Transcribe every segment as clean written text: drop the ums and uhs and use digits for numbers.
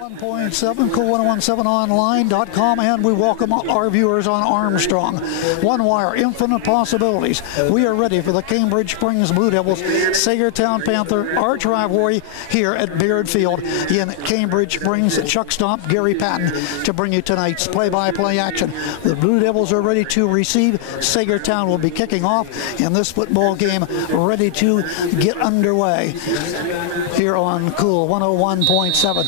1.7, cool1017online.com, and we welcome our viewers on Armstrong. One wire, infinite possibilities. We are ready for the Cambridge Springs Blue Devils, Saegertown Panther arch rivalry here at Beard Field in Cambridge Springs. Chuck Stopp, Gary Patten to bring you tonight's play-by-play action. The Blue Devils are ready to receive. Saegertown will be kicking off in this football game, ready to get underway here on Cool 101.7.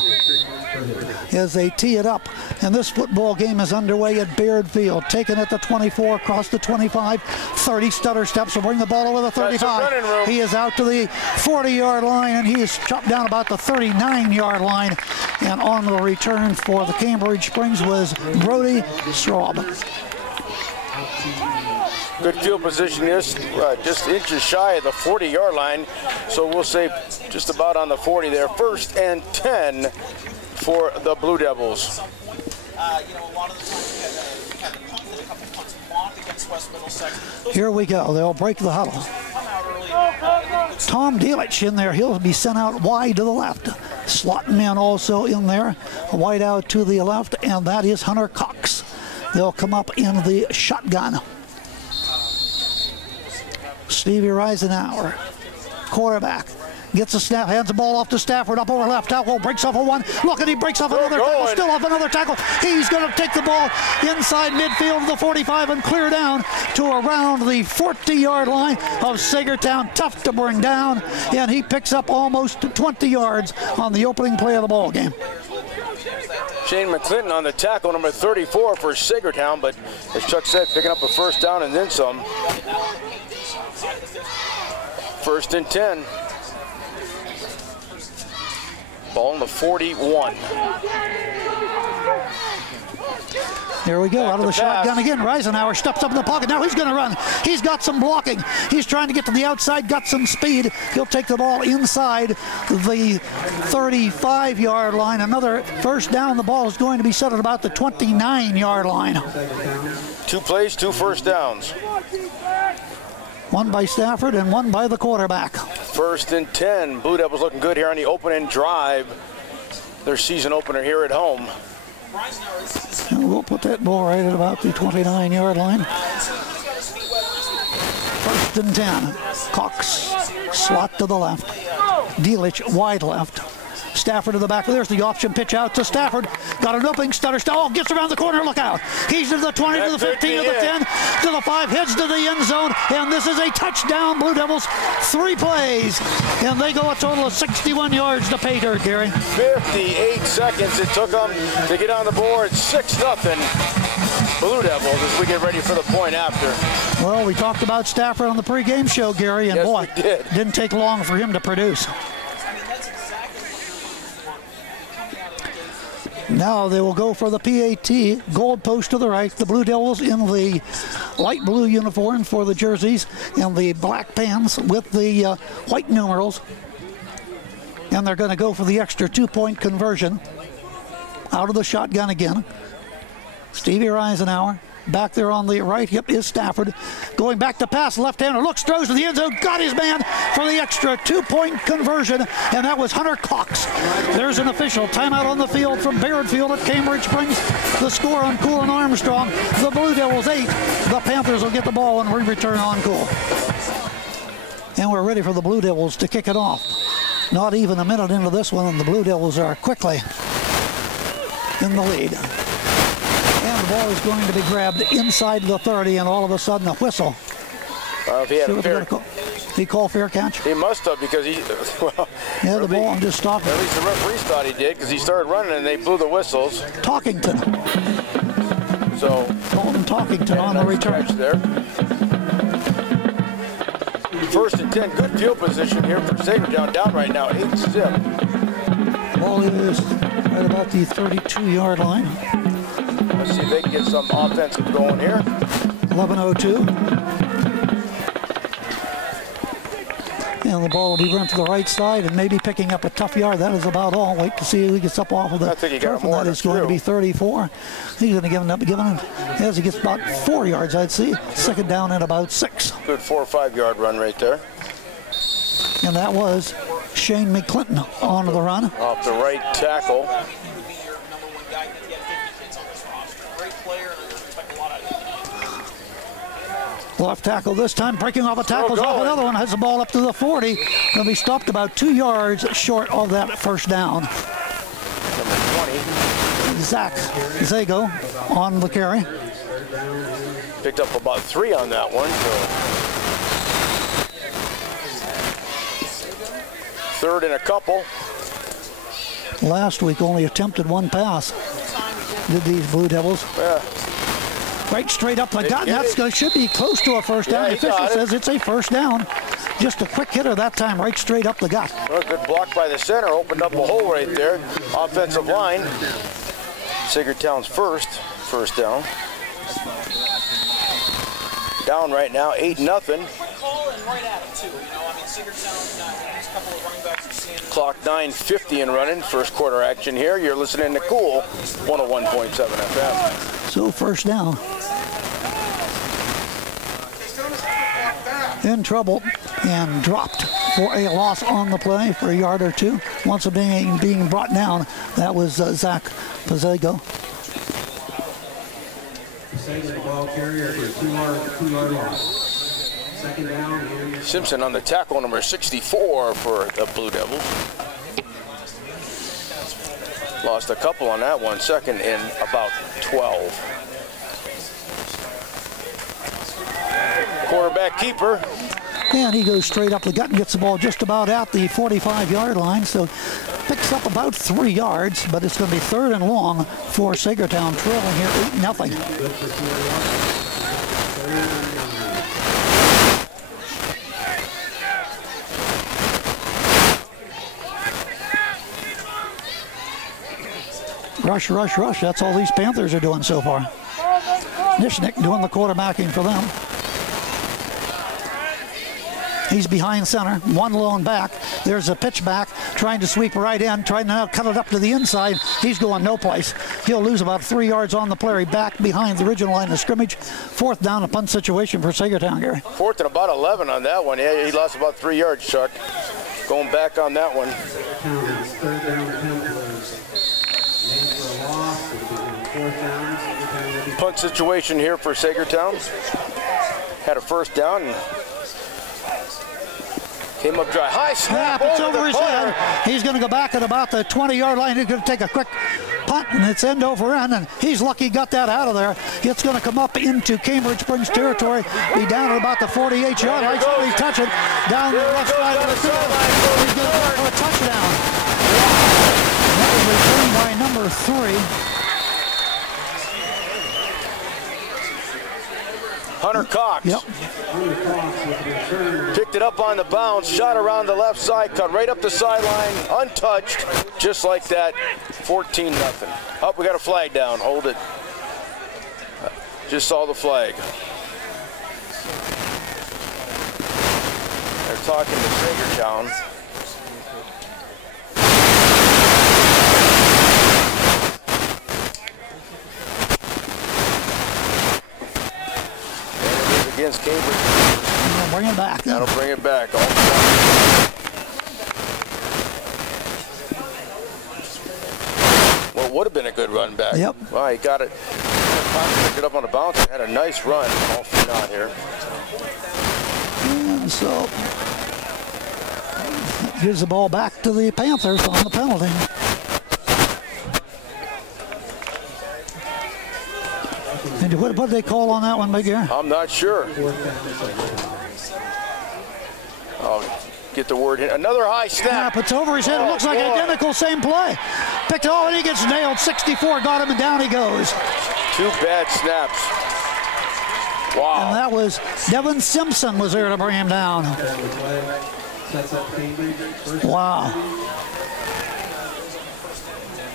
As they tee it up, and this football game is underway at Beard Field. Taken at the 24, across the 25, 30 stutter steps will bring the ball over the 35. He is out to the 40-yard line, and he is chopped down about the 39-yard line. And on the return for the Cambridge Springs was Brody Straub. Good field position is just inches shy of the 40-yard line, so we'll say just about on the 40 there. 1st and 10 for the Blue Devils. Here we go. They'll break the huddle. Tom Delic in there. He'll be sent out wide to the left. Slot man also in there, wide out to the left, and that is Hunter Cox. They'll come up in the shotgun. Stevie Reisenauer, quarterback, gets the snap, hands the ball off to Stafford, up over left tackle, breaks off a one. Look, and he breaks off another tackle, still off another tackle. He's going to take the ball inside midfield of the 45 and clear down to around the 40-yard line of Saegertown. Tough to bring down, and he picks up almost 20 yards on the opening play of the ball game. Shane McClinton on the tackle, number 34 for Saegertown, but as Chuck said, picking up a first down and then some. 1st and 10. Ball in the 41. Here we go, out of the shotgun again. Reisenauer steps up in the pocket. Now he's going to run. He's got some blocking. He's trying to get to the outside, got some speed. He'll take the ball inside the 35-yard line. Another first down. The ball is going to be set at about the 29-yard line. 2 plays, 2 first downs. One by Stafford and one by the quarterback. 1st and 10. Blue Devils looking good here on the opening drive. Their season opener here at home. And we'll put that ball right at about the 29-yard line. 1st and 10. Cox, slot to the left. Delic, wide left. Stafford to the back. There's the option pitch out to Stafford. Got an opening stutter. Oh, gets around the corner. Look out. He's to the 20, to the 15, to the 10, to the 5. Heads to the end zone. And this is a touchdown. Blue Devils, 3 plays. And they go a total of 61 yards to pay dirt, Gary. 58 seconds it took them to get on the board. 6-0. Blue Devils as we get ready for the point after. Well, we talked about Stafford on the pregame show, Gary, and yes, boy, didn't take long for him to produce. Now they will go for the PAT, gold post to the right. The Blue Devils in the light blue uniform for the jerseys and the black pants with the white numerals. And they're going to go for the extra 2-point conversion. Out of the shotgun again. Stevie Reisenauer. Back there on the right, yep, is Stafford. Going back to pass, left-hander, looks, throws to the end zone, got his man for the extra 2-point conversion, and that was Hunter Cox. There's an official timeout on the field from Beard Field at Cambridge Springs. The score on Cool and Armstrong, the Blue Devils 8. The Panthers will get the ball and return on Cool. And we're ready for the Blue Devils to kick it off. Not even a minute into this one, and the Blue Devils are quickly in the lead. And the ball is going to be grabbed inside the 30, and all of a sudden a whistle. If he had a fair, he called fair catch? He must have, because he, well, yeah, the ball just stopped. At least the referees thought he did, because he started running and they blew the whistles. Talkington. So Colton Talkington on the return. There. 1st and 10, good field position here for Saegertown, down right now, 8-zip. Ball is right about the 32-yard line. Let's see if they can get some offensive going here. 11:02. And the ball will be run to the right side and maybe picking up a tough yard. That is about all. Wait to see who gets up off of the turf. And that is going to be 34. He's going to give him as he gets about 4 yards, I'd see. 2nd down and about 6. Good 4 or 5 yard run right there. And that was Shane McClinton on the run. Off the right tackle. Left tackle this time, breaking off a tackles off another one, has the ball up to the 40. He'll be stopped about 2 yards short of that first down. Number 20. Zach Zago on the carry. Picked up about 3 on that one. So 3rd and a couple. Last week only attempted 1 pass. Did these Blue Devils? Yeah. Right straight up the gut. That should be close to a first down. The official says it's a first down. Just a quick hitter that time, right straight up the gut. Well, good block by the center. Opened up a hole right there. Offensive line. Saegertown's first down. Down right now, 8-0. Clock 9:50 and running. First quarter action here. You're listening to Cool 101.7 FM. So first down. In trouble and dropped for a loss on the play for a yard or 2. Once being brought down, that was Zach Pazego. The ball carrier for a 2-yard loss. Second down. Simpson on the tackle, number 64 for the Blue Devils. Lost a couple on that one. Second and about 12. Quarterback keeper. And he goes straight up the gut and gets the ball just about at the 45-yard line. So picks up about 3 yards, but it's going to be 3rd and long for Saegertown, trailing here 8-0. Rush, rush, rush. That's all these Panthers are doing so far. Nishnik doing the quarterbacking for them. He's behind center, one lone back. There's a pitch back, trying to sweep right in, trying to now cut it up to the inside. He's going no place. He'll lose about 3 yards on the play, back behind the original line of scrimmage. 4th down, a punt situation for Saegertown, Gary. 4th and about 11 on that one. Yeah, he lost about 3 yards, Chuck. Going back on that one. Punt situation here for Saegertown. Had a first down and came up dry. High snap. It's over his head. He's going to go back at about the 20-yard line. He's going to take a quick punt, and it's end over end, and he's lucky he got that out of there. It's going to come up into Cambridge Springs territory, be down at about the 48-yard line. He's touch it down the left side of the field. He's going to go for a touchdown. That was returned by number 3. Hunter Cox. Yep. Picked it up on the bounce, shot around the left side, cut right up the sideline, untouched, just like that. 14-0. Oh, we got a flag down. Hold it. Just saw the flag. They're talking to Saegertown. Against Cambridge. Bring it back. That'll bring it back. Well, it would have been a good run back. Yep. Well, he got it. Picked it up on the bounce and had a nice run. Hopefully not here. And so gives the ball back to the Panthers on the penalty. And what did they call on that one, Big Air? I'm not sure. I'll get the word in. Another high snap. It's over his head. It looks like identical, same play. Picked it all and he gets nailed. 64 got him and down he goes. 2 bad snaps. Wow. And that was Devin Simpson was there to bring him down. Wow.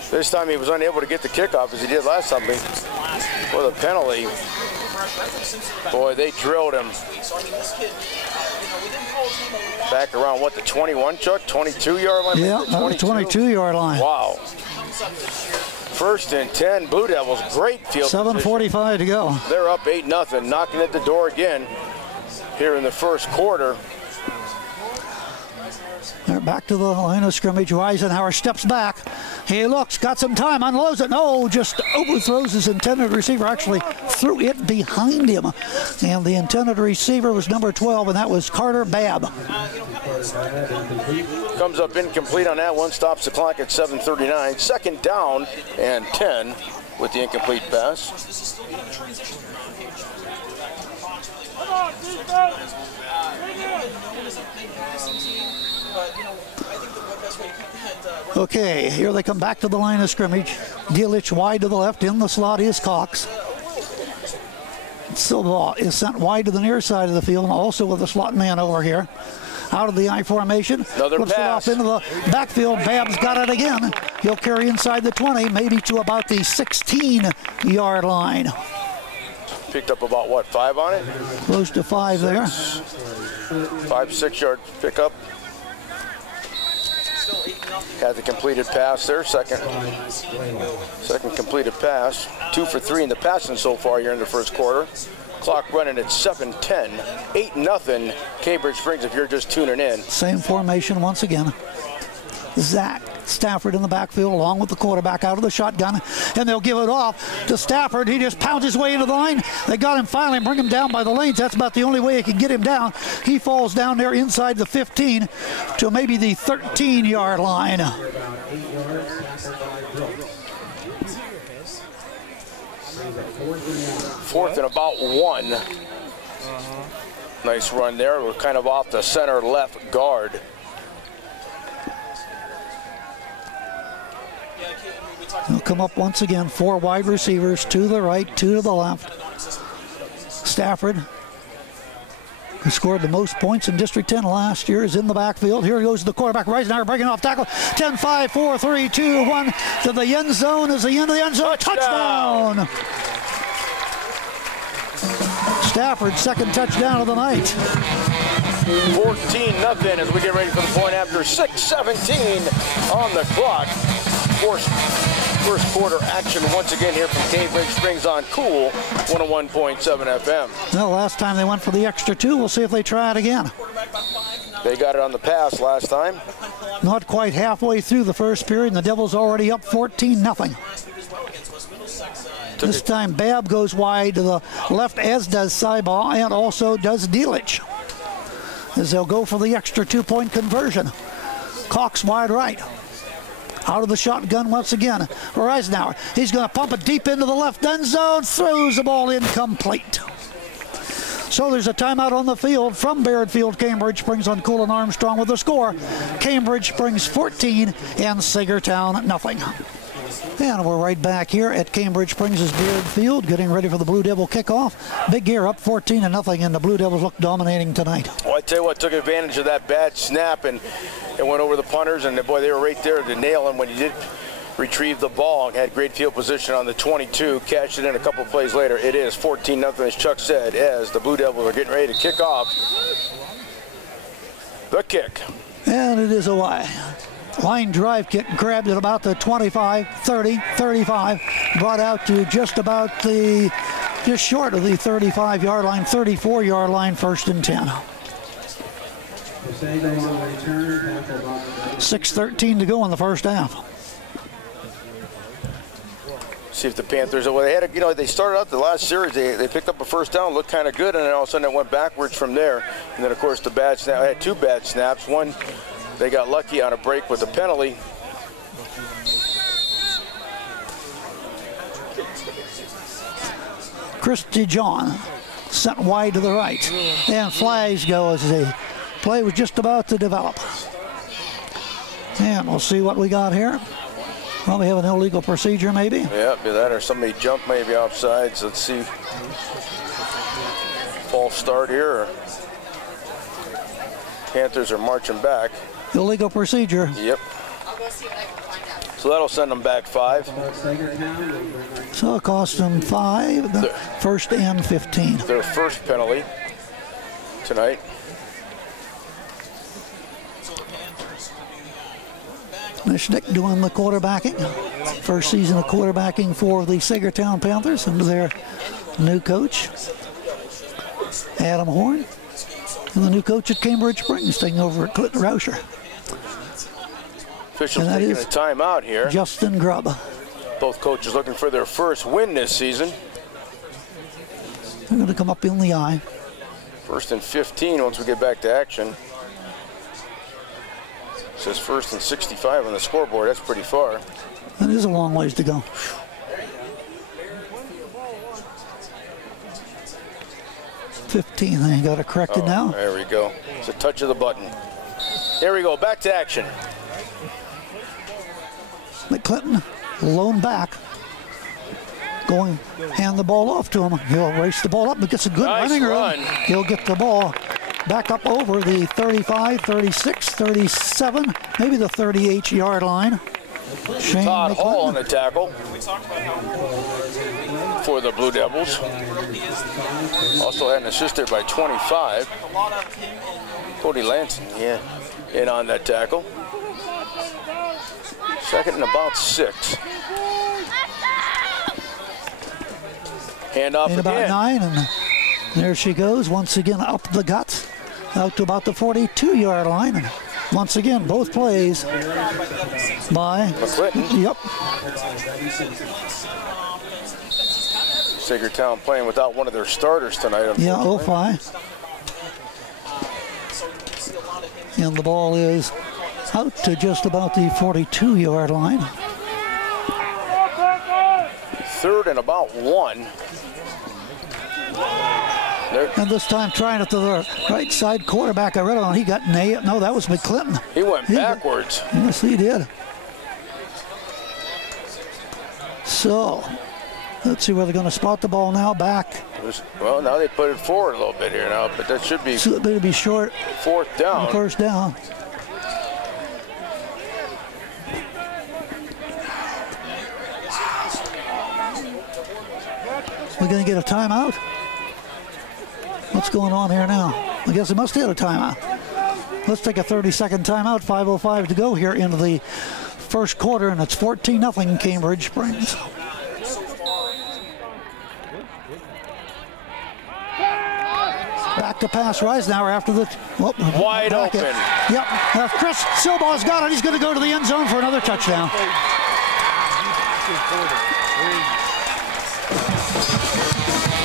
This time he was unable to get the kickoff as he did last time. For the penalty. Boy, they drilled him. Back around, what, the 21, Chuck? 22-yard line? Yeah, 22-yard line. Wow. 1st and 10, Blue Devils, great field 7:45 to go. They're up 8-0, knocking at the door again here in the first quarter. They're back to the line of scrimmage. Eisenhower steps back. He looks, got some time, unloads it. No, just overthrows his intended receiver. Actually threw it behind him. And the intended receiver was number 12, and that was Carter Babb. Comes up incomplete on that one. Stops the clock at 7:39. Second down and 10 with the incomplete pass. Okay, here they come back to the line of scrimmage. Dielich wide to the left. In the slot is Cox. Silva is sent wide to the near side of the field, also with a slot man over here. Out of the I formation. Another flips pass. It off into the backfield. Babb's got it again. He'll carry inside the 20, maybe to about the 16-yard line. Picked up about, what, 5 on it? Close to 5 there. 5-6 yard pickup. Had the completed pass there. Second completed pass. 2 for 3 in the passing so far here in the first quarter. Clock running at 7:10. 8-0 Cambridge Springs if you're just tuning in. Same formation once again. Zach Stafford in the backfield along with the quarterback out of the shotgun, and they'll give it off to Stafford. He just pounds his way into the line. They got him finally, bring him down by the lanes. That's about the only way they could get him down. He falls down there inside the 15 to maybe the 13-yard line. Fourth and about 1. Nice run there. We're kind of off the center left guard. He'll come up once again. 4 wide receivers, 2 to the right, 2 to the left. Stafford, who scored the most points in District 10 last year, is in the backfield. Here goes the quarterback. Eisenhower breaking off tackle. 10-5, 4, 3, 2, 1 to the end zone. Is the end of the end zone. Touchdown! Stafford's second touchdown of the night. 14-0 as we get ready for the point after. 6:17 on the clock. First quarter action once again here from Cambridge Springs on Cool 101.7 FM. Well, last time they went for the extra 2. We'll see if they try it again. They got it on the pass last time. Not quite halfway through the first period, and the Devils already up 14-0. This time Babb goes wide to the left, as does Saibaugh, and also does Dielich, as they'll go for the extra 2-point conversion. Cox wide right. Out of the shotgun once again for Eisenhower. He's going to pump it deep into the left end zone. Throws the ball incomplete. So there's a timeout on the field from Baird Field. Cambridge Springs on Cool and Armstrong with the score. Cambridge Springs 14 and Saegertown nothing. And we're right back here at Cambridge Springs' Baird Field, getting ready for the Blue Devil kickoff. Big Gear up 14-0, and the Blue Devils look dominating tonight. Well, I tell you what, took advantage of that bad snap, and it went over the punters, and boy, they were right there to nail him when he did retrieve the ball. Had great field position on the 22, cashed it in a couple of plays later. It is 14-0, as Chuck said, as the Blue Devils are getting ready to kick off the kick. And it is away. Line drive kick, grabbed at about the 25, 30, 35, brought out to just short of the 35-yard line, 34-yard line, 1st and 10. 6:13 to go in the first half. See if the Panthers, well, they had they started out the last series, they picked up a first down, looked kind of good, and then all of a sudden it went backwards from there. And then, of course, the bad snap, I had 2 bad snaps. One, they got lucky on a break with a penalty. Christy John sent wide to the right. And flags go as the play was just about to develop. And we'll see what we got here. Well, we have an illegal procedure, maybe. Yeah, be that or somebody jumped maybe offsides. Let's see. False start here. Or Panthers are marching back. Illegal procedure. Yep. So that'll send them back 5. So it cost them 5, the 1st and 15. Their first penalty tonight. Mishnick doing the quarterbacking. First season of quarterbacking for the Saegertown Panthers under their new coach, Adam Horn. And the new coach at Cambridge Springs taking over at Clinton Rauscher. Officials taking a timeout here. Justin Grubb. Both coaches looking for their first win this season. They're going to come up in the eye. 1st and 15 once we get back to action. It says 1st and 65 on the scoreboard. That's pretty far. That is a long ways to go. They got it corrected now. There we go. It's a touch of the button. There we go. Back to action. McClinton, lone back. Going, hand the ball off to him. He'll race the ball up, but gets a good running run. He'll get the ball back up over the 35, 36, 37, maybe the 38-yard line. Shane Todd McClinton. Hall on the tackle for the Blue Devils. Also had an assist there by 25. Cody Lanson, in on that tackle. 2nd and about 6. Hand off in again. About 9, and there she goes once again up the gut, out to about the 42-yard line. And once again, both plays by McClinton. Yep. Saegertown playing without one of their starters tonight. Yeah, Ophi. And the ball is out to just about the 42-yard line. 3rd and about 1. And this time trying it to the right side quarterback. I read on. He got nailed. No, that was McClinton. He went backwards. Yes, he did. So, let's see where they're going to spot the ball now. Back. Well, now they put it forward a little bit here now, but that should be. So it'll be short. 4th down. 1st down. We're going to get a timeout. What's going on here now? I guess it must have a timeout. Let's take a 30-second timeout. 5:05 to go here into the first quarter, and it's 14-0 Cambridge Springs. Back to pass Reisenauer after the wide open. Yep. Chris Silbaugh's got it. He's going to go to the end zone for another touchdown.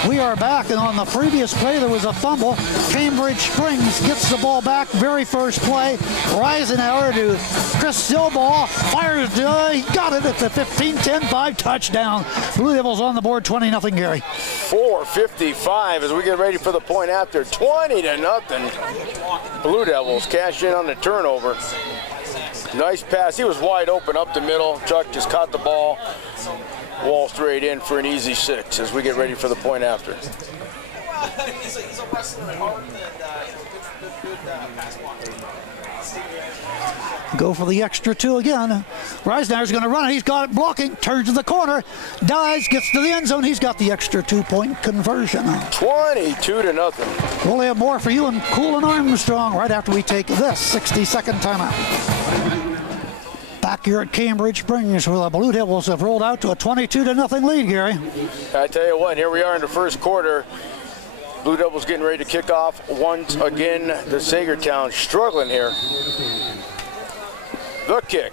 We are back, and on the previous play there was a fumble. Cambridge Springs gets the ball back. Very first play. Reisenauer to Chris Silbaugh. Fires. He got it at the 15-10-5 touchdown. Blue Devils on the board, 20-0 Gary. 4:55 as we get ready for the point after. 20-0. Blue Devils cash in on the turnover. Nice pass. He was wide open up the middle. Chuck just caught the ball. Wall straight in for an easy 6 as we get ready for the point after. Go for the extra 2 again. Reisenauer's going to run it. He's got it blocking. Turns to the corner. Dives. Gets to the end zone. He's got the extra 2-point conversion. 22-0. We'll have more for you and Cool and Armstrong right after we take this 60-second timeout. Back here at Cambridge Springs, where the Blue Devils have rolled out to a 22-0 lead, Gary. I tell you what, here we are in the first quarter. Blue Devils getting ready to kick off once again. The Saegertown struggling here. The kick.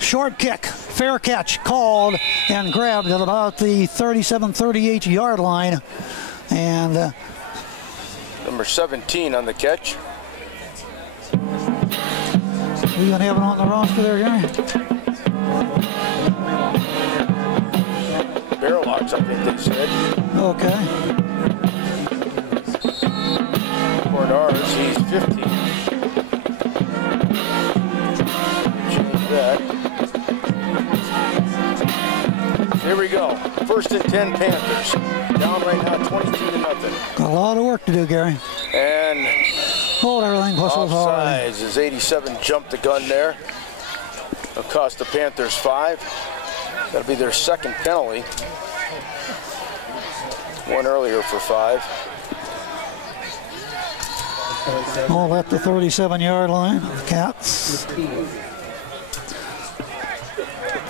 Short kick, fair catch, called and grabbed at about the 37-38 yard line. And number 17 on the catch. You gonna have it on the roster there, Gary? Barrel locks, I think they said. Okay. For ours, he's 15. Change that. Here we go. 1st and 10 Panthers. Down right now, 22-0. Got a lot of work to do, Gary. And hold everything. Offsides as 87 jumped the gun there. It'll cost the Panthers 5. That'll be their 2nd penalty. One earlier for 5. All at the 37-yard line. The Cats.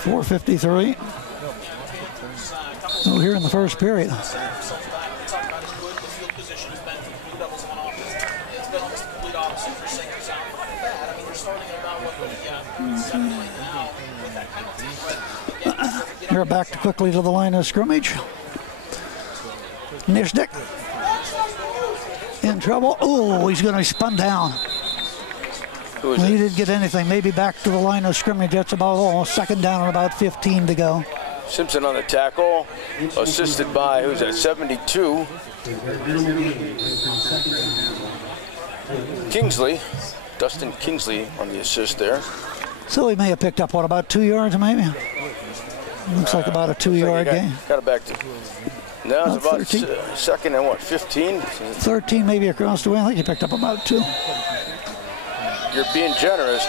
4:53. Oh, here in the first period. They're back quickly to the line of scrimmage. Nishdik in trouble. Oh, he's going to be spun down. Who is He it? didn't get anything. Maybe back to the line of scrimmage. That's about almost second down and about 15 to go. Simpson on the tackle, assisted by, who's that, 72. Kingsley, Dustin Kingsley on the assist there. So he may have picked up, what, about 2 yards maybe? Looks like about a 2-yard gain. Got it back to, now it's about 13. second and what, 15? 13 maybe across the way. I think he picked up about 2. You're being generous.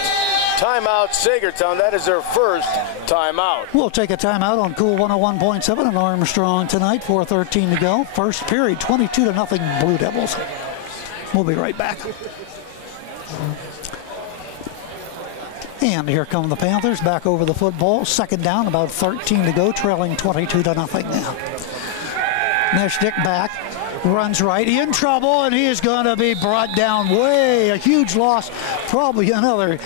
Timeout, Saegertown. That is their first timeout. We'll take a timeout on Cool 101.7 in Armstrong tonight. 4:13 to go. First period, 22-0 Blue Devils. We'll be right back. And here come the Panthers back over the football. Second down, about 13 to go, trailing 22-0 now. Neshdik back, runs right, in trouble, and he is going to be brought down way, a huge loss, probably another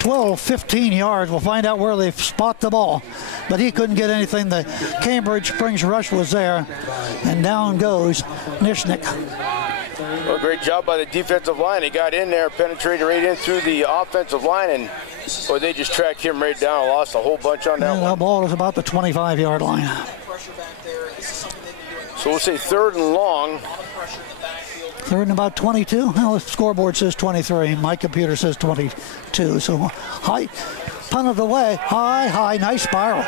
12, 15 yards. We'll find out where they spot the ball. But he couldn't get anything. The Cambridge Springs rush was there, and down goes Nishnik. Well, great job by the defensive line. He got in there, penetrated right in through the offensive line, and boy, they just tracked him right down and lost a whole bunch on that And one. the ball is about the 25-yard line. So we'll say third and long. Third and about 22. Well, the scoreboard says 23. My computer says 22. So high, punted away. High, nice spiral.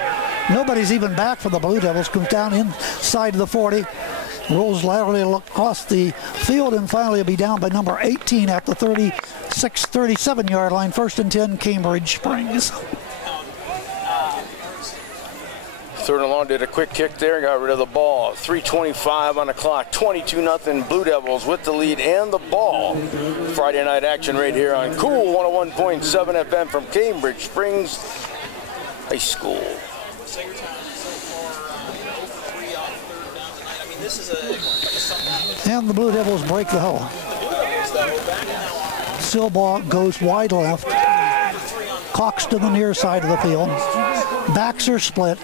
Nobody's even back for the Blue Devils. Comes down inside of the 40. Rolls laterally across the field and finally will be down by number 18 at the 36, 37-yard line. First and 10, Cambridge Springs. Third and long, did a quick kick there, got rid of the ball. 3:25 on the clock, 22-0 Blue Devils with the lead and the ball. Friday night action right here on Cool 101.7 FM from Cambridge Springs High School. And the Blue Devils break the huddle. Still ball goes wide left. Cox to the near side of the field. Backs are split.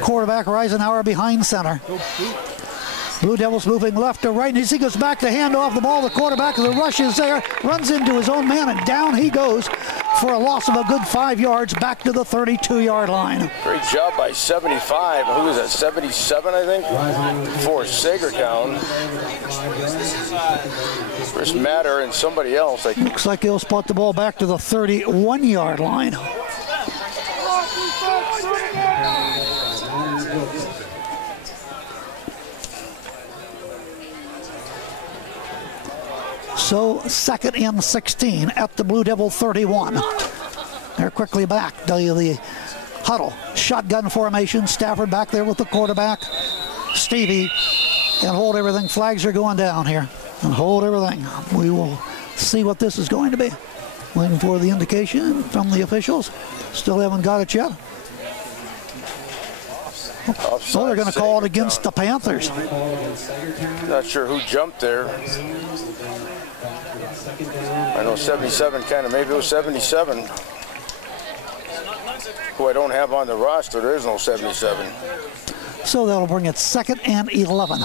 Quarterback Reisenauer behind center. Blue Devils moving left to right, and as he goes back to hand off the ball, the quarterback, the rush is there, runs into his own man, and down he goes for a loss of a good 5 yards back to the 32-yard line. Great job by 75. Who was that? 77, I think, for Saegertown. Chris Matter and somebody else. Looks like he'll spot the ball back to the 31-yard line. So second and 16 at the Blue Devil 31. They're quickly back to the huddle. Shotgun formation. Stafford back there with the quarterback. Stevie, and hold everything. Flags are going down here. And hold everything. We will see what this is going to be. Waiting for the indication from the officials. Still haven't got it yet. So they're going to call it against the Panthers. Not sure who jumped there. I know 77 kind of, maybe it was 77. Who I don't have on the roster, there is no 77. So that'll bring it second and 11.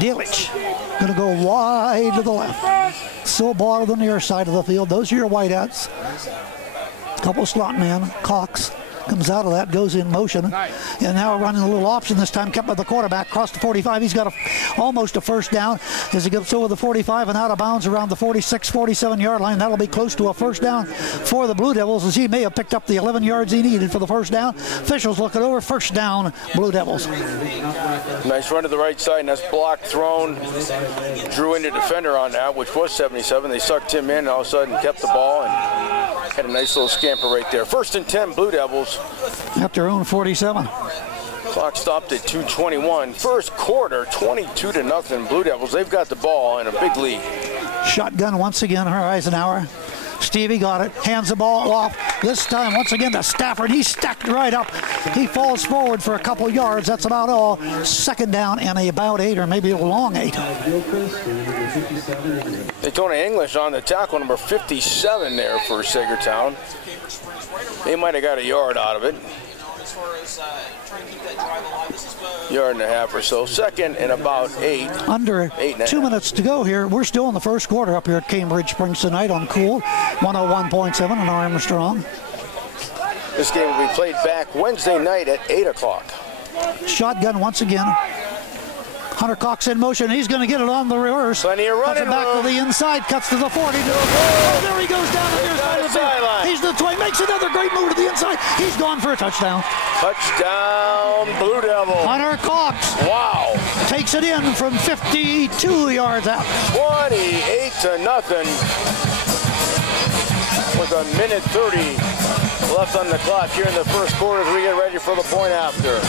Delic going to go wide to the left. Still ball to the near side of the field. Those are your whiteouts. Couple slot man. Cox comes out of that, goes in motion, and now running a little option this time, kept by the quarterback, across the 45. He's got almost a first down as he gets over the 45 and out of bounds around the 46, 47-yard line. That'll be close to a first down for the Blue Devils, as he may have picked up the 11 yards he needed for the first down. Officials looking over, first down, Blue Devils. Nice run to the right side, and that's block thrown. Drew into defender on that, which was 77. They sucked him in, and all of a sudden kept the ball and had a nice little scamper right there. First and 10, Blue Devils. At their own 47. Clock stopped at 2:21. First quarter, 22-0 Blue Devils. They've got the ball in a big lead. Shotgun once again, Eisenhower. Stevie got it, hands the ball off. This time, once again, to Stafford. He's stacked right up. He falls forward for a couple yards. That's about all. Second down and about 8, or maybe a long 8. Daytona English on the tackle, number 57 there for Saegertown. They might have got a yard out of it. Yard and a half or so. Second and about 8. Under 2 minutes to go here. We're still in the first quarter up here at Cambridge Springs tonight on Cool 101.7 and Armstrong. This game will be played back Wednesday night at 8 o'clock. Shotgun once again. Hunter Cox in motion. He's going to get it on the reverse. Plenty of running back room. to the inside. Cuts to the 40. There he goes down the near side of the field. He's the 20. Makes another great move to the inside. He's gone for a touchdown. Touchdown, Blue Devils. Hunter Cox. Wow. Takes it in from 52 yards out. 28-0. With a minute 30 left on the clock here in the first quarter as we get ready for the point after.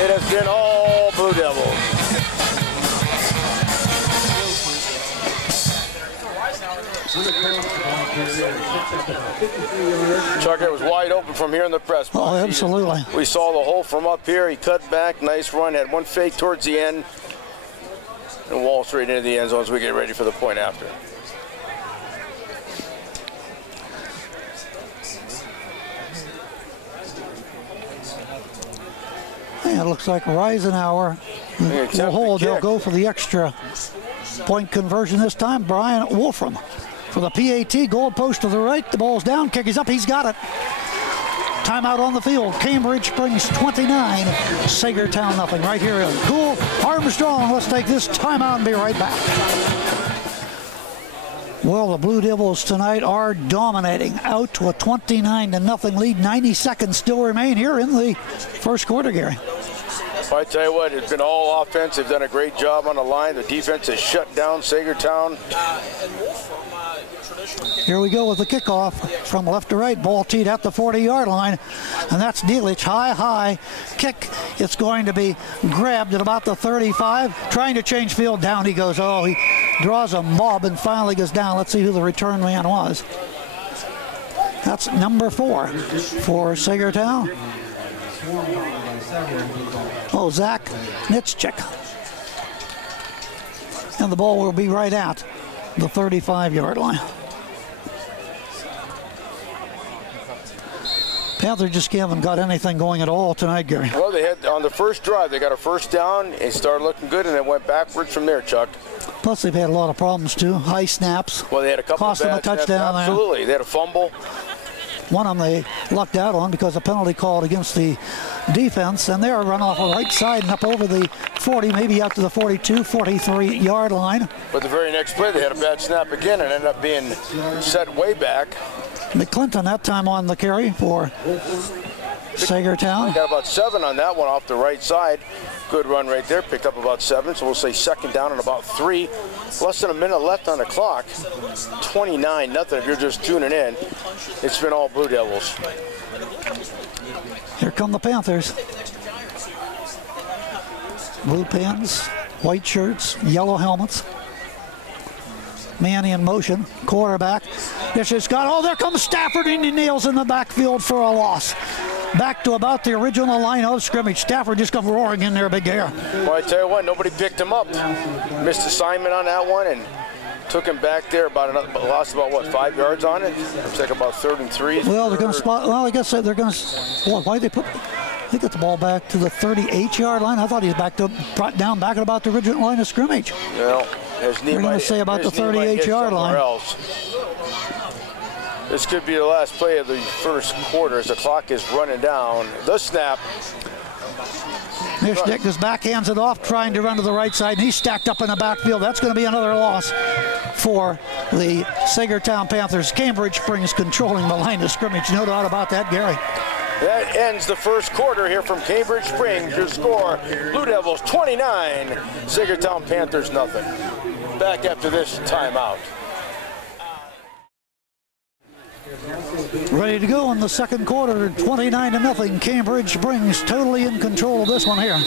It has been all Blue Devils. Chuck, it was wide open from here in the press box. Oh, absolutely. We saw the hole from up here. He cut back, nice run, had one fake towards the end, and waltzed right into the end zone as we get ready for the point after. Yeah, it looks like Reisenauer will hold. They'll go for the extra point conversion this time. Brian Wolfram for the PAT. Goal post to the right. The ball's down. Kick is up. He's got it. Timeout on the field. Cambridge Springs 29. Saegertown nothing. Right here in Cool Armstrong. Let's take this timeout and be right back. Well, the Blue Devils tonight are dominating, out to a 29-0 lead. 90 seconds still remain here in the first quarter, Gary. Well, I tell you what, it's been all offense. They've done a great job on the line. The defense has shut down Saegertown. Here we go with the kickoff from left to right. Ball teed at the 40-yard line, and that's Delic. High kick. It's going to be grabbed at about the 35. Trying to change field. Down he goes. Oh, he draws a mob and finally goes down. Let's see who the return man was. That's number 4 for Saegertown. Oh, Zach Nitschik. And the ball will be right at the 35-yard line. Panthers just haven't got anything going at all tonight, Gary. Well, they had on the first drive, they got a first down. It started looking good, and then went backwards from there, Chuck. Plus, they've had a lot of problems, too. High snaps. Well, they had a couple cost of them a touchdown snaps. Absolutely. They had a fumble. One of them they lucked out on because a penalty called against the defense, and they're run off the right side and up over the 40, maybe out to the 42, 43-yard line. But the very next play, they had a bad snap again and ended up being set way back. McClinton that time on the carry for Saegertown. Got about 7 on that one off the right side. Good run right there, picked up about 7, so we'll say second down and about 3. Less than a minute left on the clock. 29-0 if you're just tuning in. It's been all Blue Devils. Here come the Panthers. Blue pants, white shirts, yellow helmets. Man in motion, quarterback. This has got, oh, there comes Stafford, and he nails in the backfield for a loss. Back to about the original line of scrimmage. Stafford just come roaring in there, big air. Well, I tell you what, nobody picked him up. Missed assignment on that one and took him back there lost about, what, 5 yards on it? Looks like about 3rd and 3. Well, they're going to spot, well, I guess they're going to, well, why did they put, they got the ball back to the 38-yard line. I thought he was brought down back at about the original line of scrimmage. Well, his knee they're going to say about the 38-yard line. Else. This could be the last play of the first quarter as the clock is running down. The snap. Nitschik goes back, hands it off, trying to run to the right side, and he's stacked up in the backfield. That's going to be another loss for the Saegertown Panthers. Cambridge Springs controlling the line of scrimmage, no doubt about that, Gary. That ends the first quarter here from Cambridge Springs. Your score, Blue Devils 29, Saegertown Panthers nothing. Back after this timeout. Ready to go in the second quarter, 29-0. Cambridge Springs totally in control of this one here.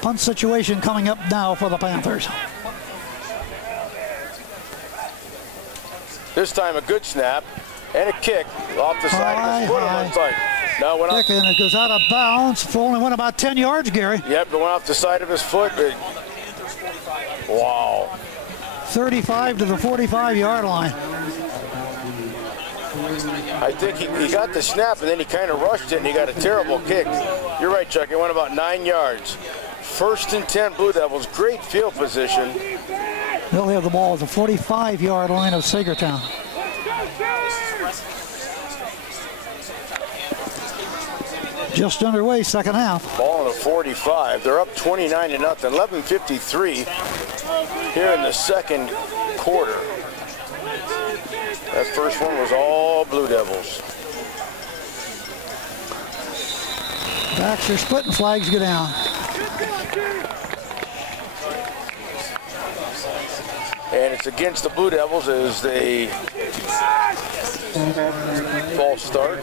Punt situation coming up now for the Panthers. This time a good snap and a kick off the side of his foot on the side. Now it went off. And it goes out of bounds. Only went about 10 yards, Gary. Yep, it went off the side of his foot. Wow. 35 to the 45-yard line. I think he got the snap and then he kind of rushed it and he got a terrible kick. You're right, Chuck. It went about 9 yards. 1st and 10 Blue Devils. Great field position. They'll have the ball at the 45-yard line of Saegertown. Just underway, second half. Ball on the 45. They're up 29 to nothing. 11:53 here in the second quarter. That first one was all Blue Devils. Backs are split and flags go down. And it's against the Blue Devils as they false start.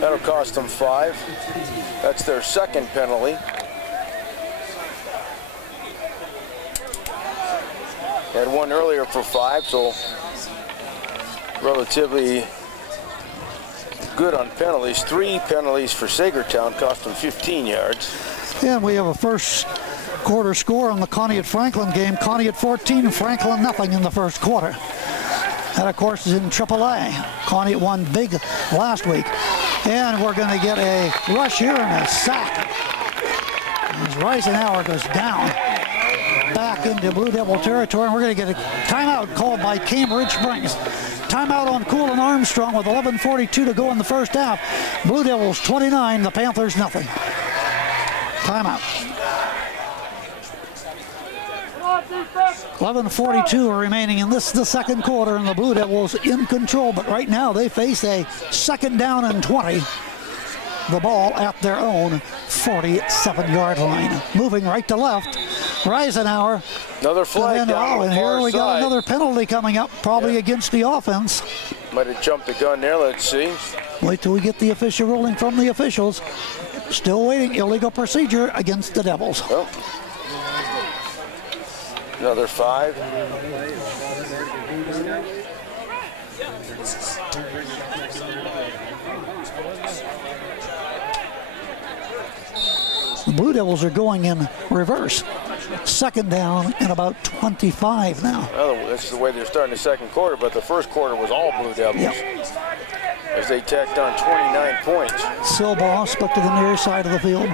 That'll cost them 5. That's their second penalty. Had one earlier for 5, so relatively good on penalties. 3 penalties for Saegertown cost them 15 yards. And we have a first quarter score on the Connie at Franklin game. Connie at 14, Franklin nothing in the first quarter. That, of course, is in AAA. Connie won big last week. And we're going to get a rush here and a sack. As Reisenauer goes down back into Blue Devil territory. And we're going to get a timeout called by Cambridge Springs. Timeout on Cool and Armstrong with 11:42 to go in the first half. Blue Devils 29, the Panthers nothing. Timeout. 11:42 remaining in the second quarter, and the Blue Devils in control. But right now they face a 2nd down and 20. The ball at their own 47-yard line. Moving right to left. Reisenauer. Another flag down on the here far we got side. another penalty coming up, probably against the offense. Might have jumped the gun there. Let's see. Wait till we get the official ruling from the officials. Still waiting. Illegal procedure against the Devils. Oh. Another 5. The Blue Devils are going in reverse. 2nd down and about 25 now. Well, that's the way they're starting the second quarter, but the first quarter was all Blue Devils. Yep. As they tacked on 29 points. Silbaugh split to the near side of the field.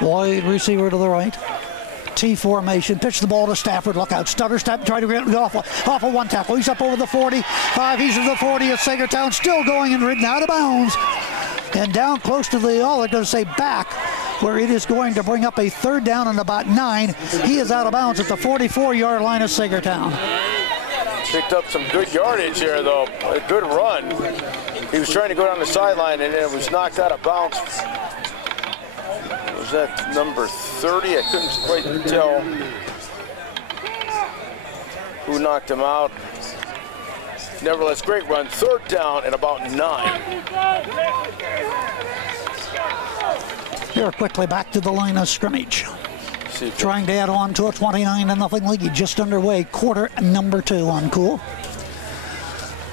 Wide receiver to the right. T formation, pitch the ball to Stafford, look out, stutter step, try to get off of one tackle. He's up over the 45, he's at the 40 at Saegertown, still going and ridden out of bounds. And down close to the, they're going to say back, where it is going to bring up a 3rd down and about 9. He is out of bounds at the 44-yard line of Saegertown. Picked up some good yardage here, though. A good run. He was trying to go down the sideline, and it was knocked out of bounds. Was that number 30? I couldn't quite tell who knocked him out. Nevertheless, great run. 3rd down and about 9. Here quickly back to the line of scrimmage. Trying to add on to a 29-0 lead. Just underway. Quarter number 2 on Cool.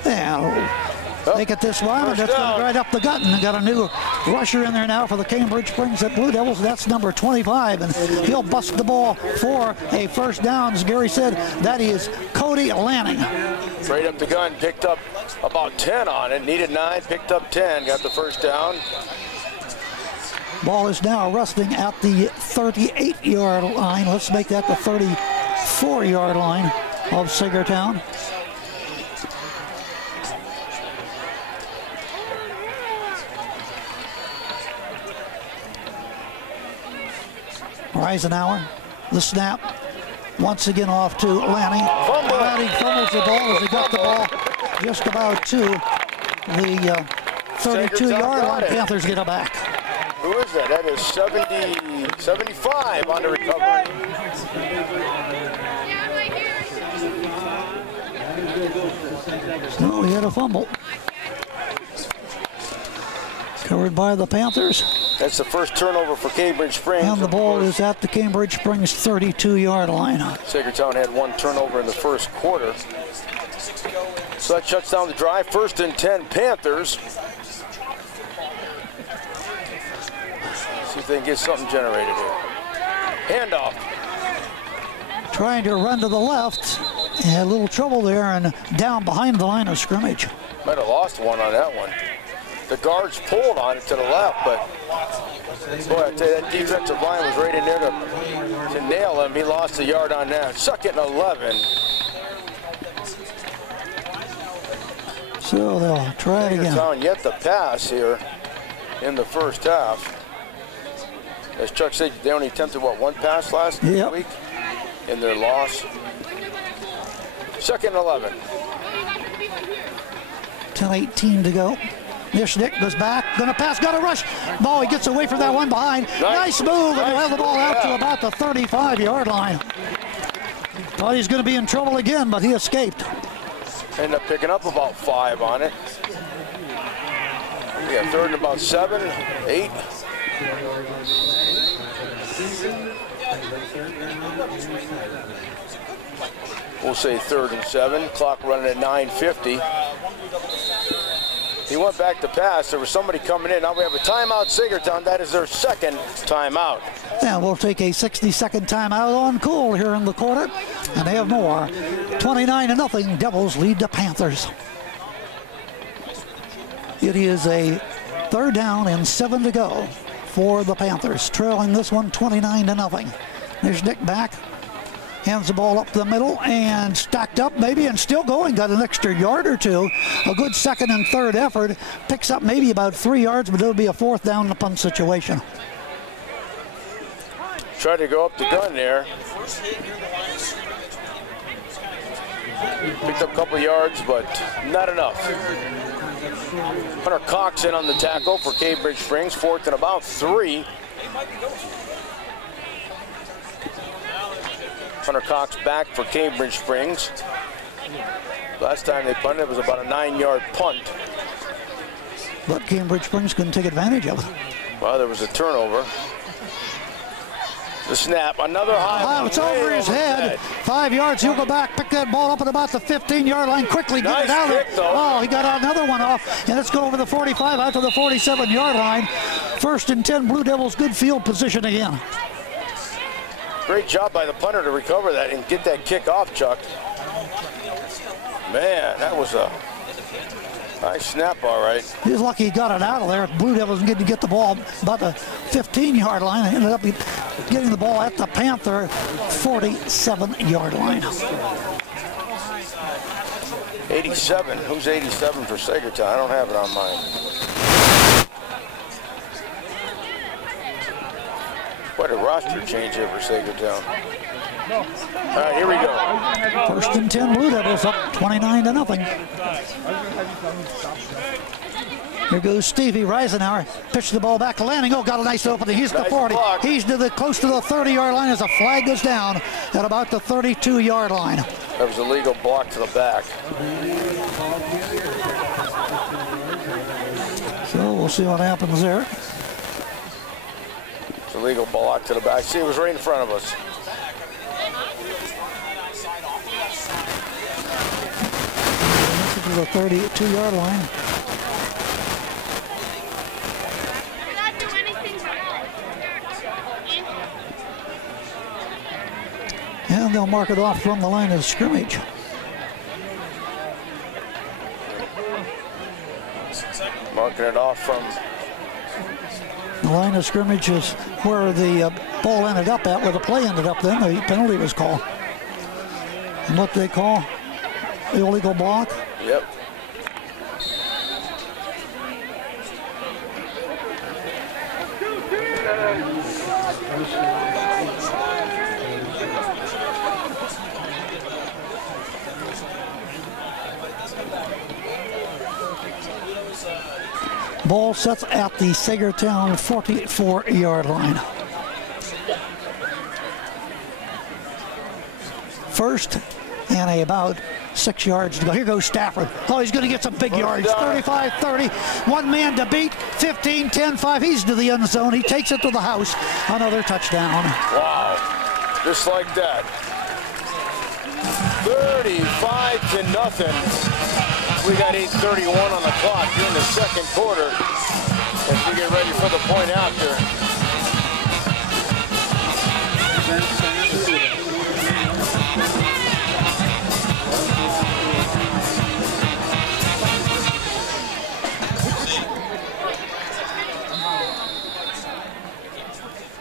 And take it this one, and that's going right up the gut. And they got a new rusher in there now for the Cambridge Springs at Blue Devils. That's number 25, and he'll bust the ball for a 1st down. As Gary said, that is Cody Lanning. Right up the gun, picked up about 10 on it. Needed 9, picked up 10, got the 1st down. Ball is now resting at the 38-yard line. Let's make that the 34-yard line of Saegertown. Reisenauer, the snap, once again off to Lanning. Lanning fumbles the ball as he got the ball just about to the 32-yard line. Panthers get it back. Who is that? That is 75 on the recovery. No, he had a fumble. Covered by the Panthers. That's the first turnover for Cambridge Springs. And the ball is at the Cambridge Springs 32-yard line. Saegertown had 1 turnover in the first quarter. So that shuts down the drive. 1st and 10 Panthers. See if they can get something generated here. Handoff. Trying to run to the left. Had a little trouble there and down behind the line of scrimmage. Might have lost one on that one. The guards pulled on it to the left, but boy, I tell you, that defensive line was right in there to nail him. He lost a yard on that. 2nd and 11. So they'll try it again. Saegertown yet to pass here in the first half. As Chuck said, they only attempted, what, 1 pass last week in their loss. 2nd and 11. 10:18 to go. Nishnik goes back, gonna pass, got a rush. Ball, he gets away from that one behind. Nice move, and he'll have the ball out to about the 35-yard line. Thought he's gonna be in trouble again, but he escaped. End up picking up about 5 on it. Yeah, 3rd and about 7, 8. We'll say 3rd and 7. Clock running at 9:50. He went back to pass. There was somebody coming in. Now we have a timeout, Saegertown. That is their 2nd timeout. And we'll take a 60-second timeout on Cool here in the quarter. And they have more. 29-0. Devils lead the Panthers. It is a 3rd down and 7 to go for the Panthers. Trailing this one 29-0. There's Nick back. Hands the ball up the middle and stacked up maybe and still going. Got an extra yard or 2. A good 2nd and 3rd effort. Picks up maybe about 3 yards, but it'll be a 4th down and a punt situation. Tried to go up the gun there. Picked up a couple yards, but not enough. Hunter Cox in on the tackle for Cambridge Springs. 4th and about 3. Hunter Cox back for Cambridge Springs. Last time they punted, it was about a 9-yard punt. But Cambridge Springs couldn't take advantage of it. Well, there was a turnover. The snap, another high. Oh, it's over his head. 5 yards, he'll go back, pick that ball up at about the 15-yard line, quickly get it out there. Oh, he got another one off, and let's go over the 45 out to the 47-yard line. 1st and 10, Blue Devils, good field position again. Great job by the punter to recover that and get that kick off, Chuck. Man, that was a nice snap, all right. He's lucky he got it out of there. Blue Devils didn't get the ball about the 15-yard line and ended up getting the ball at the Panther 47-yard line. 87. Who's 87 for Saegertown? I don't have it on mine. Quite a roster change here for Saegertown. All right, here we go. 1st and 10, Blue Devils up 29-0. Here goes Stevie Reisenauer. Pitched the ball back to Lanning. Oh, got a nice opening. He's the 40. Block. He's to the close to the 30-yard line as a flag goes down at about the 32-yard line. That was a legal block to the back. So we'll see what happens there. It's a legal block to the back. See, it was right in front of us. To the 32-yard line. And they'll mark it off from the line of scrimmage. Marking it off from the line of scrimmage is where the ball ended up at, where the play ended up then. The penalty was called. And what they call the illegal block? Yep. Ball sets at the Saegertown 44-yard line. First and about 6 yards to go. Here goes Stafford. Oh, he's going to get some big yards. 35-30. One man to beat. 15, 10, 5. He's to the end zone. He takes it to the house. Another touchdown. Wow. Just like that. 30. 35-0. We got 8:31 on the clock here in the second quarter as we get ready for the point after.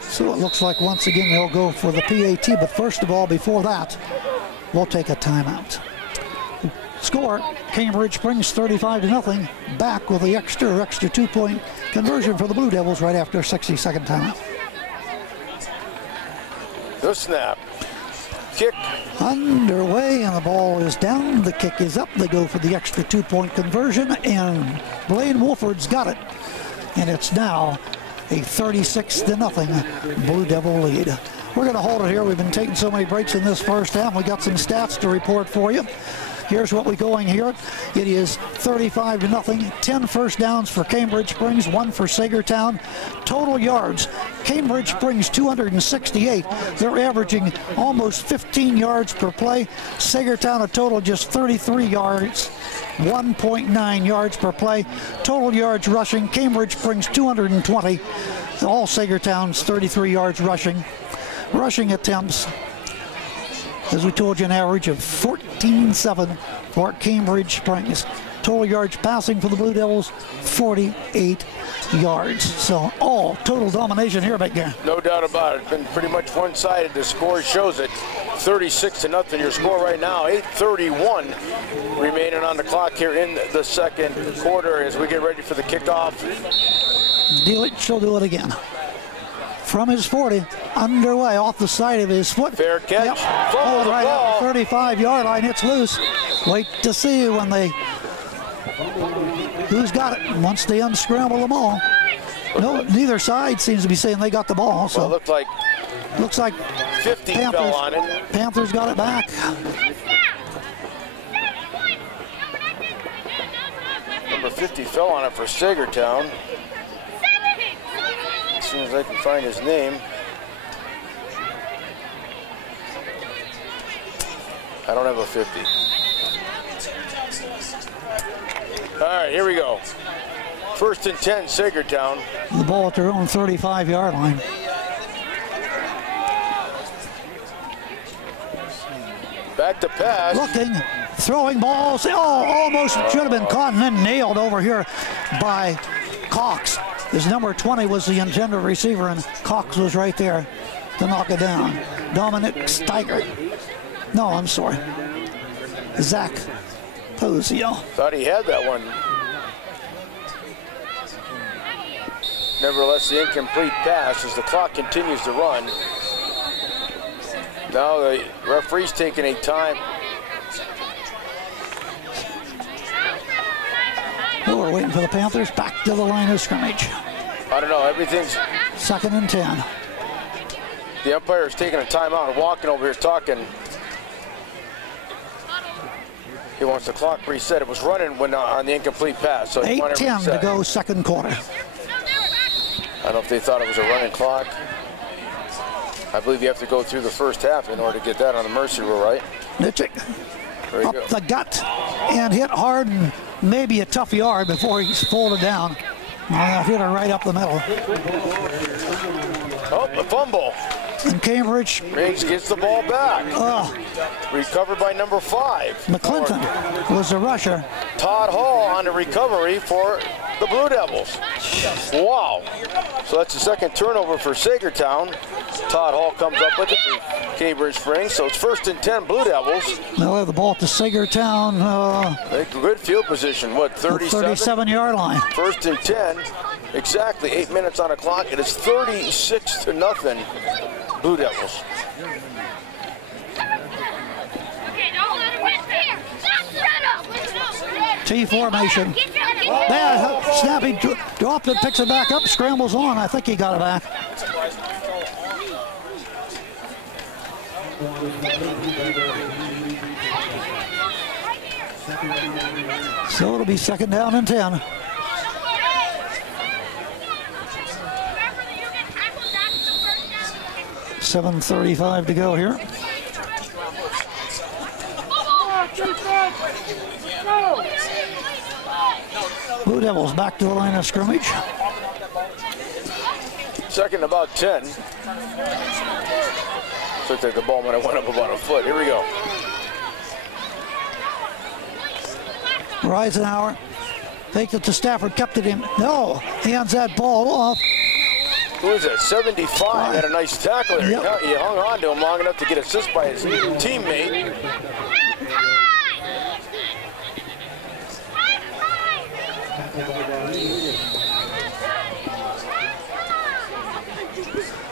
So it looks like once again they'll go for the PAT, but first of all, before that, we'll take a timeout. Score, Cambridge Springs 35-0, back with the extra 2-point conversion for the Blue Devils right after a 60-second timeout. The snap. Kick. Underway, and the ball is down. The kick is up. They go for the extra 2-point conversion, and Blaine Wolford's got it. And it's now a 36-0 Blue Devil lead. We're going to hold it here. We've been taking so many breaks in this first half. We got some stats to report for you. Here's what we're going here. It is 35-0. 10 first downs for Cambridge Springs, 1 for Saegertown. Total yards, Cambridge Springs 268. They're averaging almost 15 yards per play. Saegertown a total just 33 yards. 1.9 yards per play. Total yards rushing, Cambridge Springs 220. All Saegertown's 33 yards rushing. Rushing attempts, as we told you, an average of 14-7 for Cambridge Springs. Total yards passing for the Blue Devils, 48 yards. So all total domination here, Big Guy. No doubt about it. It's been pretty much one-sided. The score shows it. 36-0 your score right now. 8:31 remaining on the clock here in the second quarter as we get ready for the kickoff. She'll do it again. From his 40, underway, off the side of his foot. Fair catch. Yep. Oh, right at the 35-yard line. It's loose. Wait to see when they... Who's got it once they unscramble them all. No, neither side seems to be saying they got the ball. So well, it looks like 50 Panthers, fell on it. Panthers got it back. Number 50 fell on it for Saegertown. As soon as I can find his name. I don't have a 50. All right, here we go. 1st and 10, Saegertown. The ball at their own 35-yard line. Back to pass. Looking, throwing balls. Oh, almost should have been caught and then nailed over here by Cox. His number 20 was the intended receiver, and Cox was right there to knock it down. Dominic Steigert. No, I'm sorry. Zach Posio. Thought he had that one. Nevertheless, the incomplete pass as the clock continues to run. Now the referee's taking a time. Oh, we're waiting for the Panthers back to the line of scrimmage. I don't know, everything's... 2nd and 10. The umpire's taking a timeout and walking over here talking. He wants the clock reset. It was running when on the incomplete pass. So 8:10 to go, second quarter. I don't know if they thought it was a running clock. I believe you have to go through the first half in order to get that on the mercy rule, right? Nitchik up go. The gut and hit hard, and maybe a tough yard before he's folded down. Hit her right up the middle. Oh, a fumble. And Cambridge gets the ball back. Recovered by number 5. McClinton was the rusher. Todd Hall on the recovery for the Blue Devils. Wow. So that's the second turnover for Saegertown. Todd Hall comes up with it for Cambridge Springs. So it's 1st and 10 Blue Devils. They'll have the ball to Saegertown. Good field position. What, 37? 37-yard line. 1st and 10. Exactly 8 minutes on the clock. It is 36-0 Blue Devils. T formation. Bad snapping, dropped it, picks it back up, scrambles on. I think he got it back. So it'll be 2nd down and 10. $7:35 to go here. Blue Devils back to the line of scrimmage. Second about 10. Looks like the ball might have went up about a foot. Here we go. Reisenauer takes it to Stafford, kept it in. No, hands that ball off. Who is that? 75 had a nice tackle there. Yep. He hung on to him long enough to get assist by his teammate.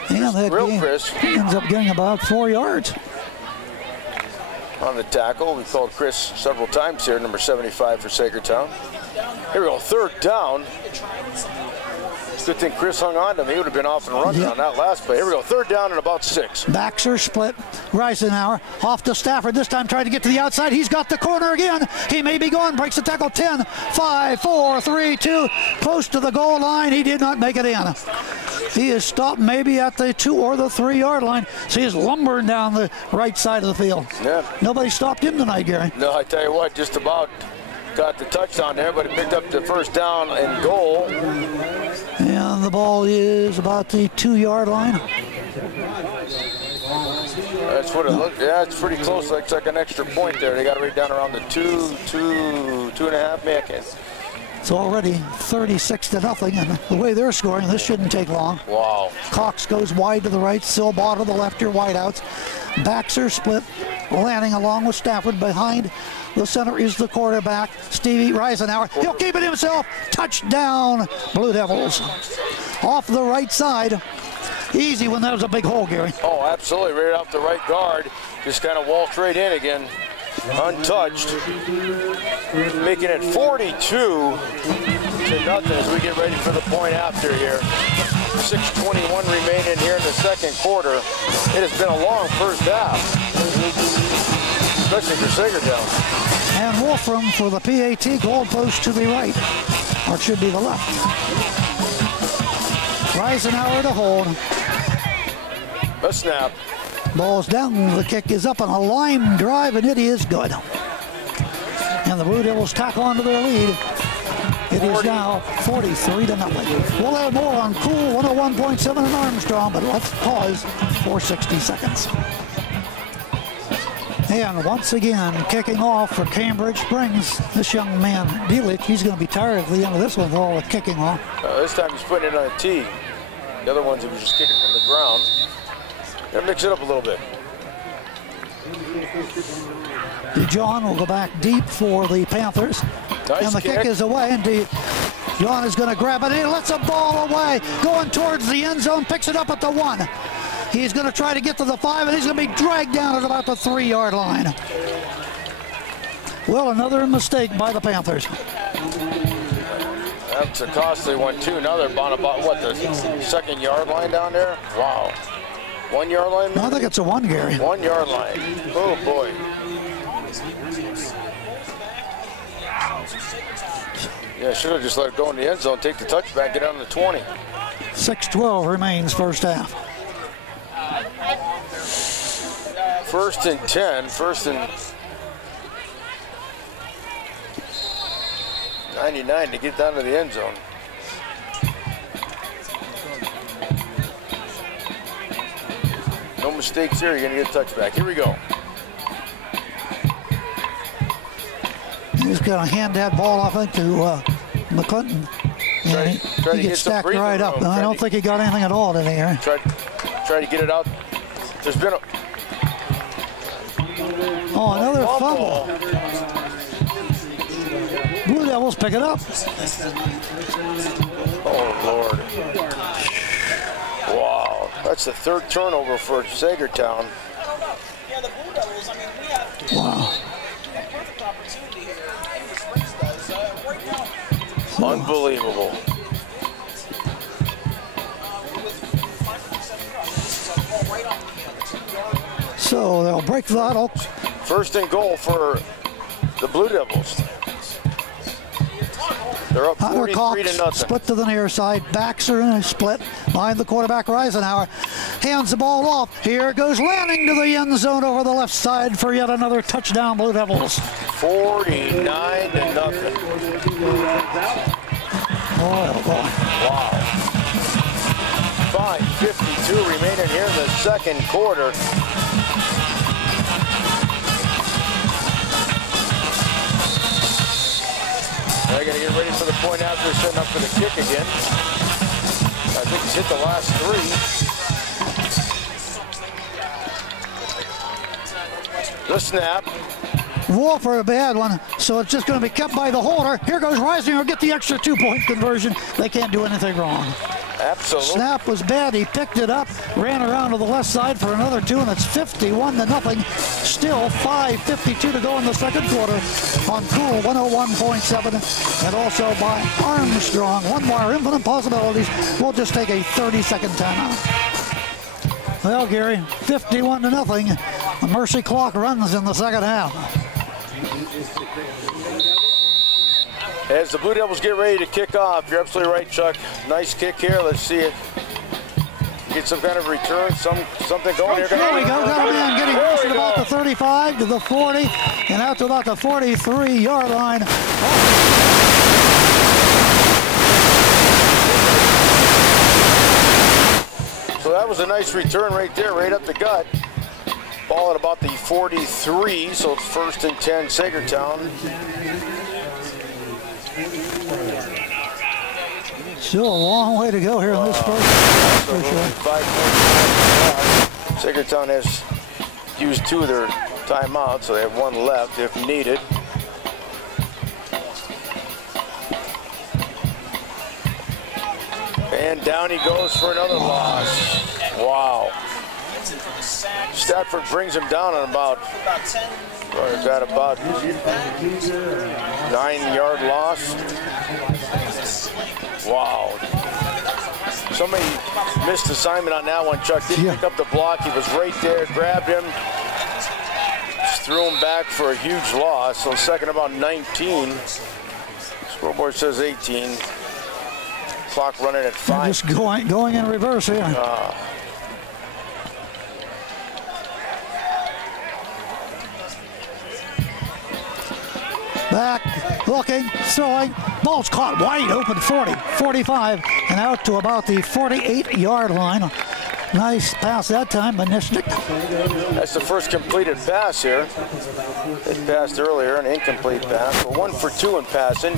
And that game ends up getting about 4 yards. On the tackle, we called Chris several times here, number 75 for Saegertown. Here we go, third down. Good thing Chris hung on to him. He would have been off and running on that last play. Here we go, third down and about 6. Baxter split. Reisenauer off to Stafford. This time trying to get to the outside. He's got the corner again. He may be gone. Breaks the tackle. 10, 5, 4, 3, 2. Close to the goal line. He did not make it in. He is stopped maybe at the 2 or the 3 yard line. So he's lumbering down the right side of the field. Yeah. Nobody stopped him tonight, Gary. No, I tell you what, just about got the touchdown there, but he picked up the first down and goal. And the ball is about the 2 yard line. That's what it looked. Yeah, it's pretty close. Looks like an extra point there. They got it right down around the 2.5 minutes. It's already 36-0, and the way they're scoring, this shouldn't take long. Wow. Cox goes wide to the right, Silbaugh to the left, your wideouts. Baxter split, landing along with Stafford. Behind the center is the quarterback, Stevie Reisenauer. He'll keep it himself. Touchdown, Blue Devils. Off the right side. Easy when there's a big hole, Gary. Oh, absolutely. Right off the right guard. Just kind of walked right in again. Untouched. Making it 42-0 as we get ready for the point after here. 6:21 remaining here in the second quarter. It has been a long first half, especially for Saegertown. And Wolfram for the PAT, goalpost to the right, or it should be the left. Reisenauer to hold. A snap. Ball's down, the kick is up on a line drive, and it is good. And the Blue Devils tack on to their lead. It is now 43-0. We'll have more on Cool 101.7 in Armstrong, but let's pause for 60 seconds. And once again, kicking off for Cambridge Springs, this young man, Delic, he's going to be tired at the end of this one with all the kicking off. This time he's putting it on a tee. The other ones he was just kicking from the ground. Gotta mix it up a little bit. John will go back deep for the Panthers. Nice and the kick is away. And John is going to grab it. He lets the ball away. Going towards the end zone. Picks it up at the 1. He's going to try to get to the 5. And he's going to be dragged down at about the 3 yard line. Well, another mistake by the Panthers. That's a costly one, too. Now they're on about, what, the 2nd yard line down there? Wow. 1 yard line? No, I think it's a 1, Gary. 1 yard line. Oh, boy. Yeah, should have just let it go in the end zone, take the touchback, get on the 20. 6:12 remains first half. 1st and 10, 1st and 99 to get down to the end zone. No mistakes here, you're going to get a touchback. Here we go. He's going to hand that ball off, I think, to McClinton. And he gets stacked right up. I don't think he got anything at all today, Aaron. Try to get it out. There's been a... Oh, another fumble. Blue Devils pick it up. Oh, Lord. Wow. That's the 3rd turnover for Saegertown. Wow. Unbelievable. So they'll break that up. 1st and goal for the Blue Devils. They're up 43-0. Split to the near side. Baxter in a split behind the quarterback Reisenauer. hands the ball off. Here goes Lanning to the end zone over the left side for yet another touchdown, Blue Devils. 49-0. Oh, boy. Wow. 5:52 remaining here in the second quarter. They're going to get ready for the point after setting up for the kick again. I think he's hit the last three. The snap. War for a bad one, so it's just going to be kept by the holder. Here goes Reisinger, get the extra 2-point conversion. They can't do anything wrong. Absolutely. Snap was bad. He picked it up, ran around to the left side for another 2, and it's 51-0. Still 5:52 to go in the second quarter on Cool 101.7, and also by Armstrong. One more infinite possibilities. We'll just take a 30-second timeout. Well, Gary, 51-0. The mercy clock runs in the second half. As the Blue Devils get ready to kick off, you're absolutely right, Chuck. Nice kick here. Let's see it. Get some kind of return, something going here. There we go. Got a man getting close at about the 35 to the 40, and out to about the 43-yard line. So that was a nice return right there, right up the gut. Ball at about the 43, so it's 1st and 10, Saegertown. Still a long way to go here in this first. For sure. 5 points. Saegertown has used 2 of their timeouts, so they have 1 left if needed. And down he goes for another loss. Wow. Stafford brings him down on about 9-yard loss. Wow. Somebody missed assignment on that one, Chuck. Didn't pick up the block. He was right there, grabbed him, just threw him back for a huge loss. So second about 19. Scoreboard says 18. Clock running at 5. Just going in reverse here. Back, looking, throwing, ball's caught wide open, 40, 45, and out to about the 48-yard line. Nice pass that time by Nishnik. That's the first completed pass here. They passed earlier, an incomplete pass. But 1 for 2 in passing.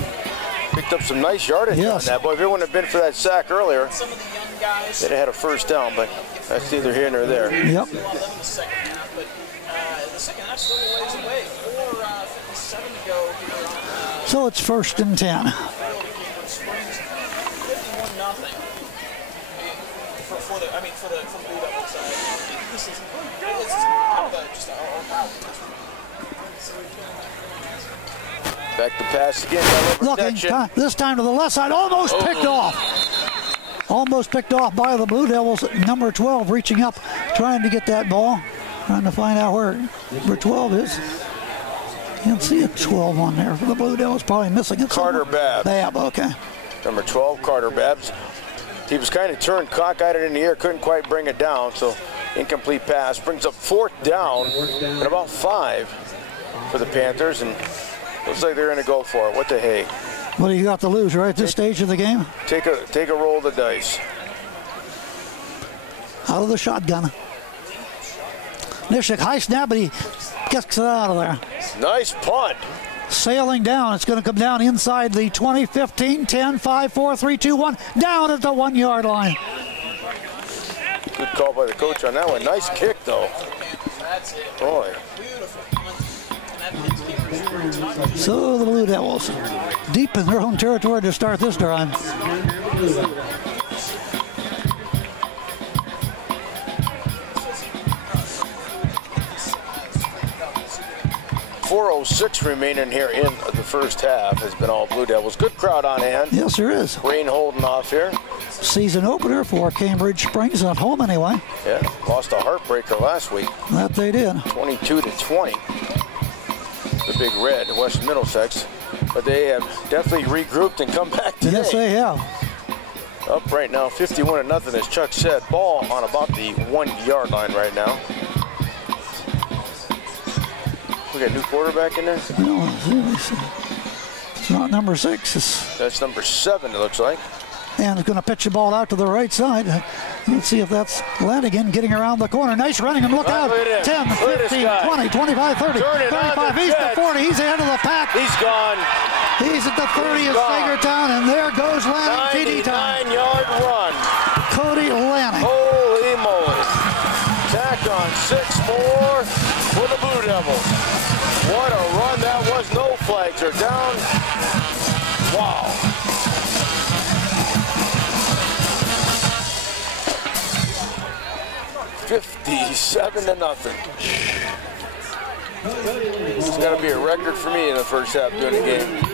Picked up some nice yardage on that. Boy, if it wouldn't have been for that sack earlier, they'd have had a first down, but that's neither here nor there. Yep. So it's 1st and 10. Back to pass again. Looking, this time to the left side, almost picked off. Almost picked off by the Blue Devils. Number 12 reaching up, trying to get that ball. Trying to find out where number 12 is. Can't see a 12 on there for the Blue Devils. Probably missing it. Carter Babb. Babb, okay. Number 12, Carter Babbs. He was kind of turned, cockeyed it in the air, couldn't quite bring it down, so incomplete pass. Brings up 4th down and about 5 for the Panthers, and looks like they're going to go for it. What the hey? What do you got to lose right at this stage of the game? Take a roll of the dice. Out of the shotgun. Nishik, high snap, but he gets it out of there. Nice punt. Sailing down. It's going to come down inside the 20, 15, 10, 5, 4, 3, 2, 1. Down at the 1-yard line. Good call by the coach on that one. Nice kick, though. Boy. So the Blue Devils deep in their own territory to start this drive. 4:06 remaining here in the first half. Has been all Blue Devils. Good crowd on hand. Yes, there is. Rain holding off here. Season opener for Cambridge Springs at home anyway. Yeah, lost a heartbreaker last week. That they did. 22-20. The Big Red, West Middlesex. But they have definitely regrouped and come back today. Yes, they have. Up right now, 51-0, as Chuck said. Ball on about the 1-yard line right now. We got a new quarterback in there? No, it's not number 6. That's number 7, it looks like. And it's going to pitch the ball out to the right side. Let's see if that's Lanigan getting around the corner. Nice running and look out. 10, 15, 20, 25, 30, 35. He's the 40. He's ahead of the pack. He's gone. He's at the 30 of Saegertown, and there goes Lanning. 99-yard run. Cody Lanning. Holy moly. Tack on 6 more for the Blue Devils. What a run that was. No flags are down. Wow. $57-0. It's got to be a record for me in the first half during the game.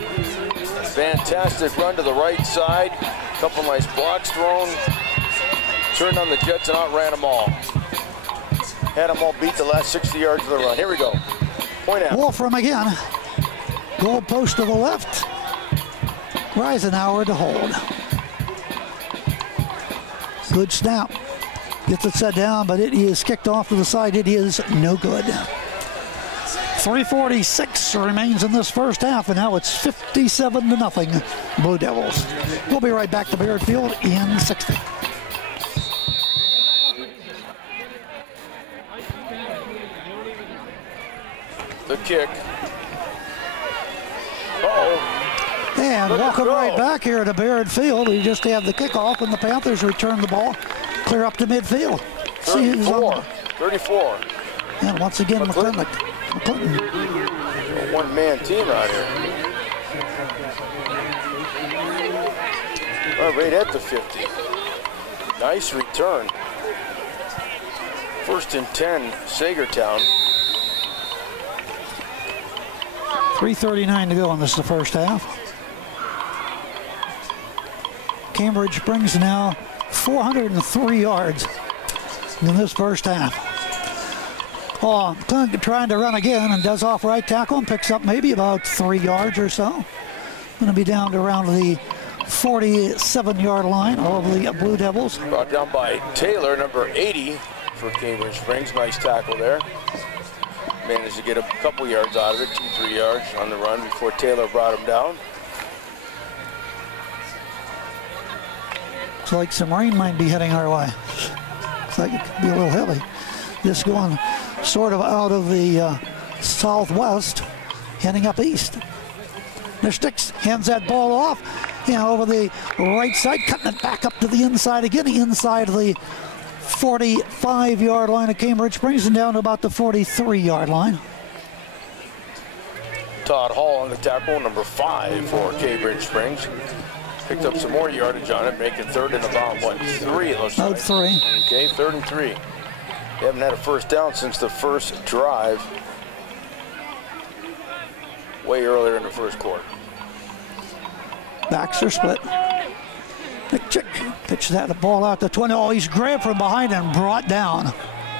Fantastic run to the right side. Couple nice blocks thrown. Turned on the Jets and outran them all. Had them all beat the last 60 yards of the run. Here we go. Point out. Wolfram again. Goal post to the left. Reisenauer to hold. Good snap. Gets it set down, but it is kicked off to the side. It is no good. 3:46 remains in this first half, and now it's 57-0 Blue Devils. We'll be right back to Baird Field in 60. The kick. Uh-oh. And welcome right back here to Baird Field. We just had the kickoff, and the Panthers return the ball clear up to midfield. 34. And once again, McClinton. A one-man team out here. Right at the 50. Nice return. 1st and 10, Saegertown. 3:39 to go in this the first half. Cambridge Springs now 403 yards in this first half. Oh, trying to run again and does off right tackle and picks up maybe about 3 yards or so. Going to be down to around the 47-yard line of the Blue Devils. Brought down by Taylor, number 80 for Cambridge Springs. Nice tackle there. Managed to get a couple yards out of it, 2-3 yards on the run before Taylor brought him down. Looks like some rain might be heading our way. Looks like it could be a little heavy. Just going sort of out of the southwest, heading up east. The Sticks hands that ball off, over the right side, cutting it back up to the inside again, inside the 45-yard line of Cambridge Springs and down to about the 43-yard line. Todd Hall on the tackle, number 5 for Cambridge Springs. Picked up some more yardage on it, making 3rd and about, 3 it looks like. About 3. Okay, 3rd and 3. They haven't had a first down since the first drive. Way earlier in the first quarter. Backs are split. McChick pitches that ball out to 20. Oh, he's grabbed from behind and brought down.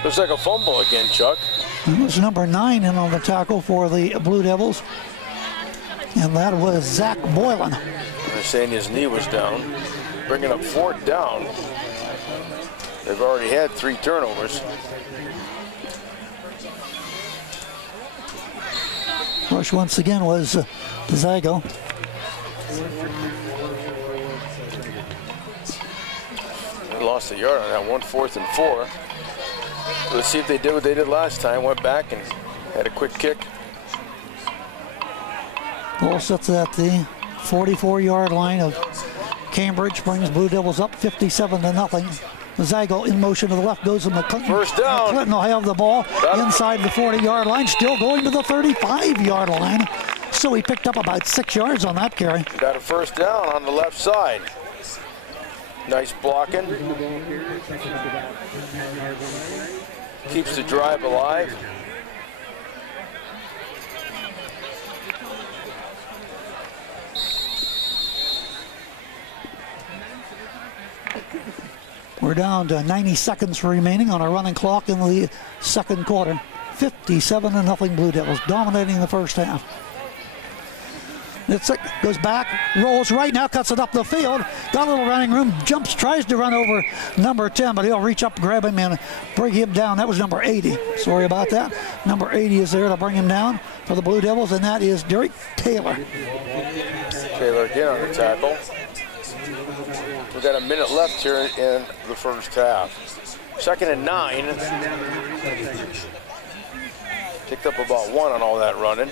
Looks like a fumble again, Chuck. It was number 9 in on the tackle for the Blue Devils. And that was Zach Boylan. They're saying his knee was down. Bringing up 4th down. They've already had 3 turnovers. Rush once again was Zago. They lost a yard on that one, 4th and 4. Let's see if they did what they did last time. Went back and had a quick kick. Ball sets at the 44-yard line of Cambridge. Brings Blue Devils up 57-0. Zago in motion to the left goes to McClinton. First down. McClinton will have the ball inside the 40-yard line, still going to the 35-yard line. So he picked up about 6 yards on that carry. Got a first down on the left side. Nice blocking. Keeps the drive alive. We're down to 90 seconds remaining on a running clock in the second quarter. 57-0 Blue Devils, dominating the first half. It's goes back, rolls right now, cuts it up the field. Got a little running room, jumps, tries to run over number 10, but he'll reach up, grab him, and bring him down. That was number 80. Sorry about that. Number 80 is there to bring him down for the Blue Devils, and that is Derek Taylor. Taylor again on the tackle. We've got a minute left here in the first half. 2nd and 9. Picked up about 1 on all that running.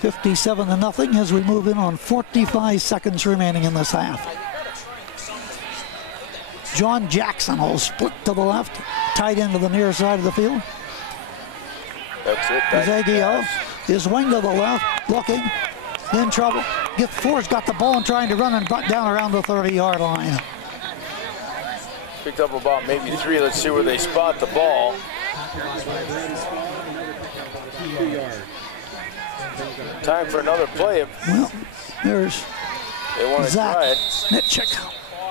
57-0 as we move in on 45 seconds remaining in this half. John Jackson will split to the left, tight end to the near side of the field. That's it. Zagio is wing to the left, looking, in trouble. Ford's got the ball and trying to run and butt down around the 30-yard line. Picked up about maybe 3. Let's see where they spot the ball. Time for another play. Well, there's They want to Zach try it. Mitchick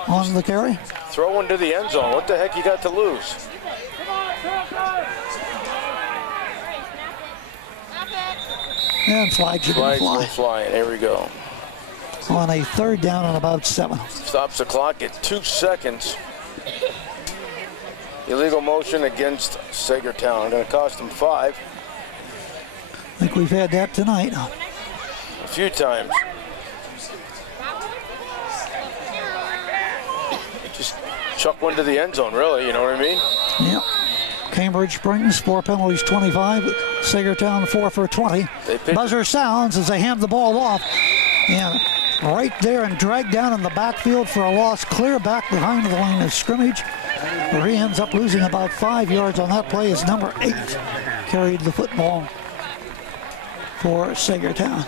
on the carry. Throw one to the end zone. What the heck you got to lose? And flags are going to fly. Flying. There we go. On a 3rd down and about 7. Stops the clock at 2 seconds. Illegal motion against Saegertown. Going to cost them 5. I think we've had that tonight. A few times. Just chuck one to the end zone, really, you know what I mean? Yep. Cambridge Springs, 4 penalties, 25. Saegertown, 4 for 20. Buzzer sounds as they hand the ball off. And right there and dragged down in the backfield for a loss, clear back behind the line of scrimmage, where he ends up losing about 5 yards on that play as number 8 carried the football for Saegertown.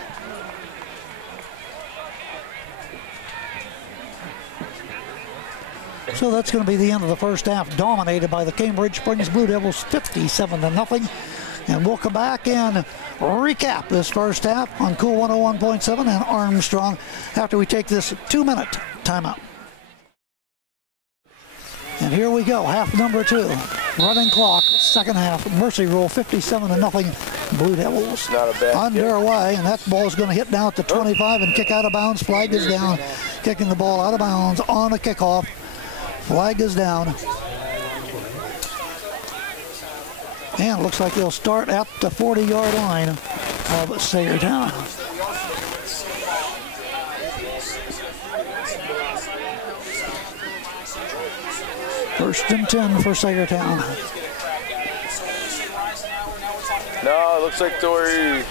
So that's going to be the end of the first half, dominated by the Cambridge Springs Blue Devils, 57-0. And we'll come back and recap this first half on Cool 101.7 and Armstrong after we take this 2-minute timeout. And here we go, half number 2. Running clock, second half, mercy rule, 57-0. Blue Devils not a bad underway, and that ball is going to hit now at the 25 and kick out of bounds. Flag is down, kicking the ball out of bounds on a kickoff. Flag is down. And it looks like they'll start at the 40-yard line of Saegertown. First and 10 for Saegertown. No, it looks like they're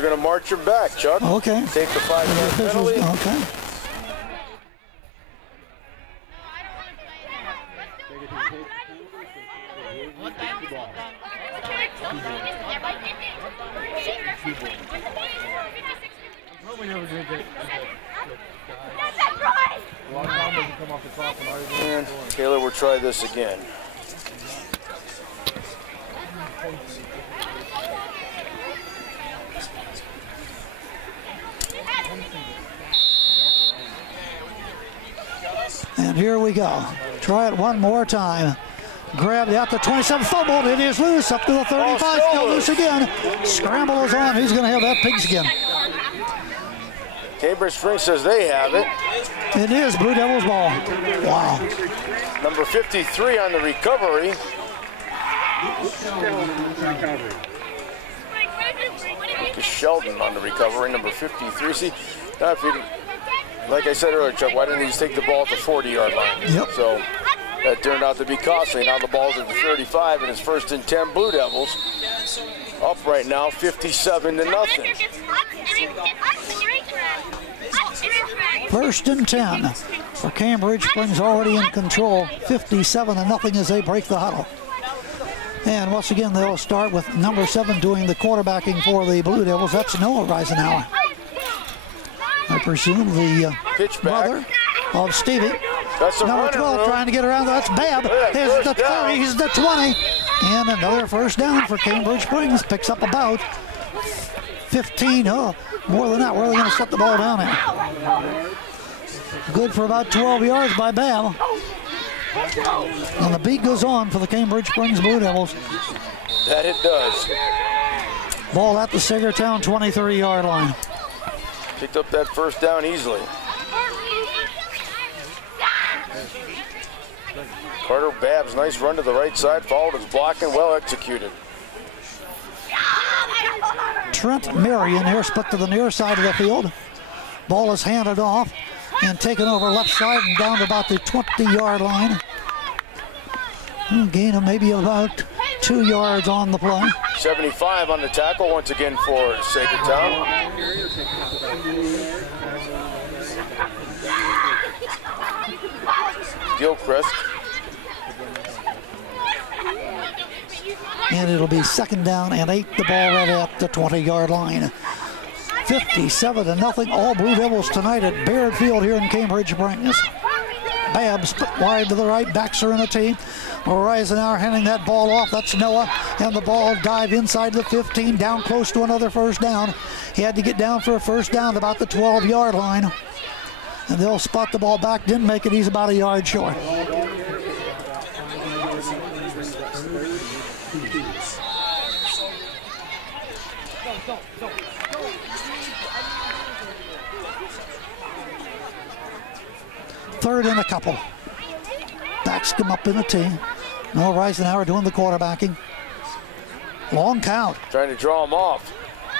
gonna march him back, Chuck. Okay. Take the 5-yard penalty. Okay. And Taylor will try this again. And here we go. Try it one more time. Grabbed out the 27, fumbled, it is loose, up to the 35, still loose again. Scramble is on, who's gonna have that pigskin? Cambridge Springs says they have it. It is Blue Devils ball. Wow. Number 53 on the recovery. Sheldon on the recovery, number 53. See, if you, like I said earlier, Chuck, why didn't he just take the ball at the 40-yard line? Yep. So that turned out to be costly. Now the ball's at the 35, and it's 1st and 10 Blue Devils. Up right now, 57-0. 1st and 10 for Cambridge Springs, already in control, 57-0 as they break the huddle. And once again, they'll start with number 7 doing the quarterbacking for the Blue Devils. That's Noah Reisenauer. I presume the brother of Stevie. Number 12 trying to get around. That's Babb. Here's the 30, he's the 20. And another first down for Cambridge Springs. Picks up about 15. Oh, more than that. Where are they going to set the ball down at? Good for about 12 yards by Babb. And the beat goes on for the Cambridge Springs Blue Devils. That it does. Ball at the Saegertown 23-yard line. Picked up that first down easily. Carter Babbs, nice run to the right side, followed his block and well executed. Trent Marion here, split to the near side of the field. Ball is handed off and taken over left side and down to about the 20-yard line. Gain of maybe about 2 yards on the play. 75 on the tackle once again for Saegertown. Gilchrist. And it'll be 2nd down and 8, the ball right at the 20-yard line. 57-0, all Blue Devils tonight at Baird Field here in Cambridge Springs. Babbs split wide to the right, backs her in a T. Reisenauer handing that ball off, that's Noah, and the ball dive inside the 15, down close to another first down. He had to get down for a first down at about the 12-yard line. And they'll spot the ball back, didn't make it, he's about a yard short. Third and a couple. Backs him up in a T. No, Reisenauer doing the quarterbacking. Long count. Trying to draw him off.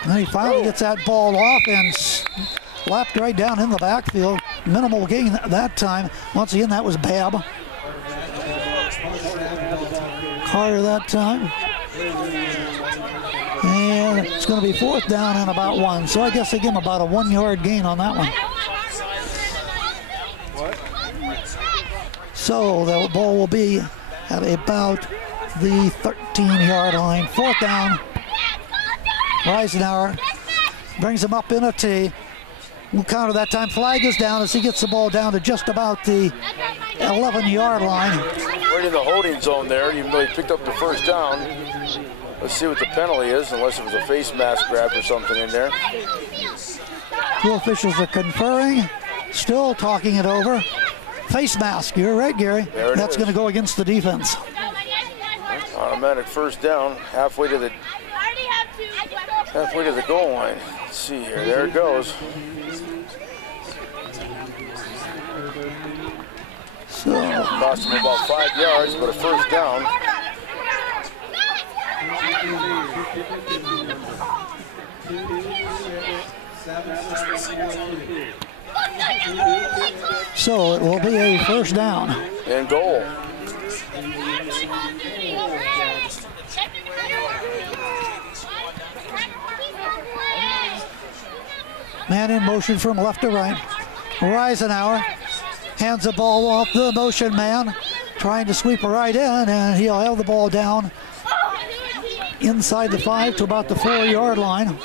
And he finally gets that ball off and slapped right down in the backfield. Minimal gain that time. Once again, that was Babb. Carter that time. And it's going to be 4th down and about 1. So I guess they give him about a 1-yard gain on that one. So the ball will be at about the 13-yard line. 4th down. Reisenauer brings him up in a T. We'll counter that time. Flag is down as he gets the ball down to just about the 11-yard line. Right in the holding zone there, even though he picked up the first down. Let's see what the penalty is, unless it was a face mask grab or something in there. 2 officials are conferring, still talking it over. Face mask, you're right, Gary. That's going to go against the defense. Automatic first down, halfway to the goal line. Let's see here, there it goes. So cost him about 5 yards, but a first down. So it will be a first down. And goal. Man in motion from left to right. Reisenauer hands the ball off the motion man, trying to sweep it right in, and he'll have the ball down inside the 5 to about the 4-yard line.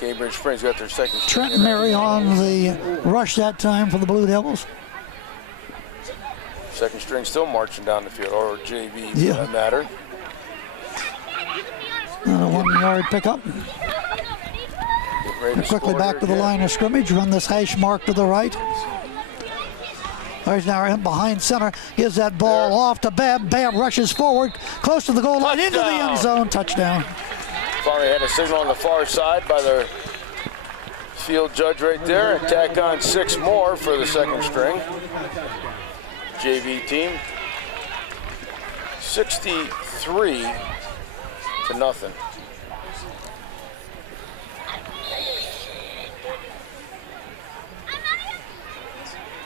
Cambridge Springs got their second. Trent Mary on the rush that time for the Blue Devils. Second string still marching down the field, or JV for that matter. A 1-yard pickup. Quickly back to the line of scrimmage, run this hash mark to the right. Eisenhower in behind center, gives that ball off to Babb. Babb rushes forward, close to the goal line, into the end zone, touchdown. Finally had a signal on the far side by the field judge right there. And tack on 6 more for the second string. JV team. 63-0.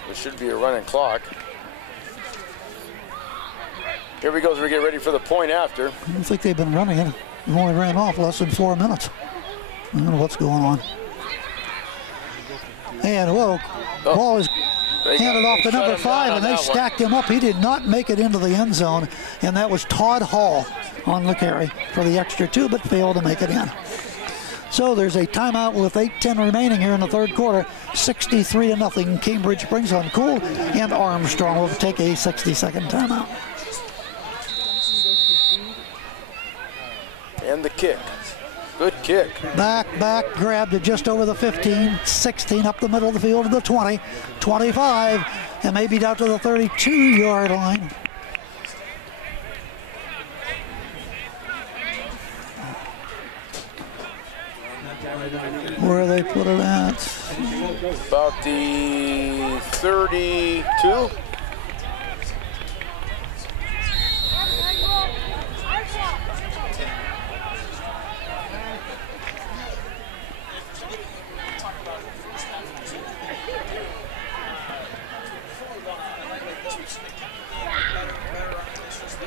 There should be a running clock. Here we go as we get ready for the point after. I don't think they've been running it. We've only ran off less than 4 minutes. I don't know what's going on. And ball is handed off to number 5, and they stacked him up. He did not make it into the end zone, and that was Todd Hall on the carry for the extra 2, but failed to make it in. So there's a timeout with 8:10 remaining here in the third quarter. 63-0. Cambridge Springs on Cool, and Armstrong will take a 60-second timeout. And the kick. Good kick. Back, grab to just over the 15, 16 up the middle of the field to the 20, 25, and maybe down to the 32-yard line. put it at? About the 32.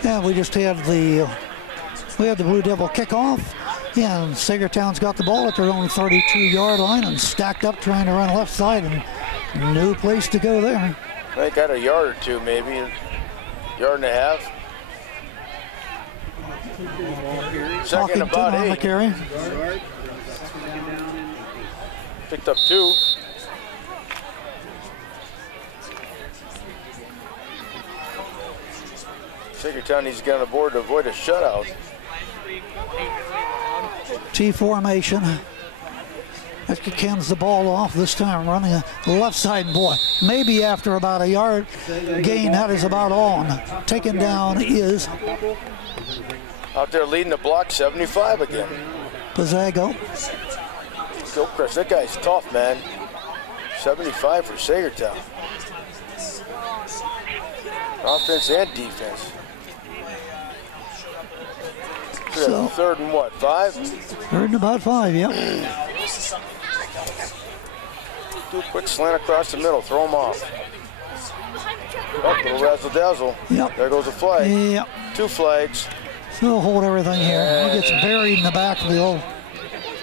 Yeah, we just had the Blue Devil kickoff, and Saegertown's got the ball at their own 32-yard line and stacked up trying to run left side, and no place to go there. They got a yard or two, maybe a yard and a half. Second about on 8. The carry. Picked up 2. Saegertown needs to get on the board to avoid a shutout. T formation. Kens the ball off this time, running a left side. Boy, maybe after about a yard gain, that is about on. Taken down is out there leading the block, 75 again. Pizzago. Gilchrist, that guy's tough, man. 75 for Saegertown. Offense and defense. So, third and what, 5? Third and about 5, yep. Do a quick slant across the middle, throw him off. Oh, little razzle dazzle. Yep. There goes a flag. Yep. 2 flags. So we'll hold everything here. He gets buried in the backfield.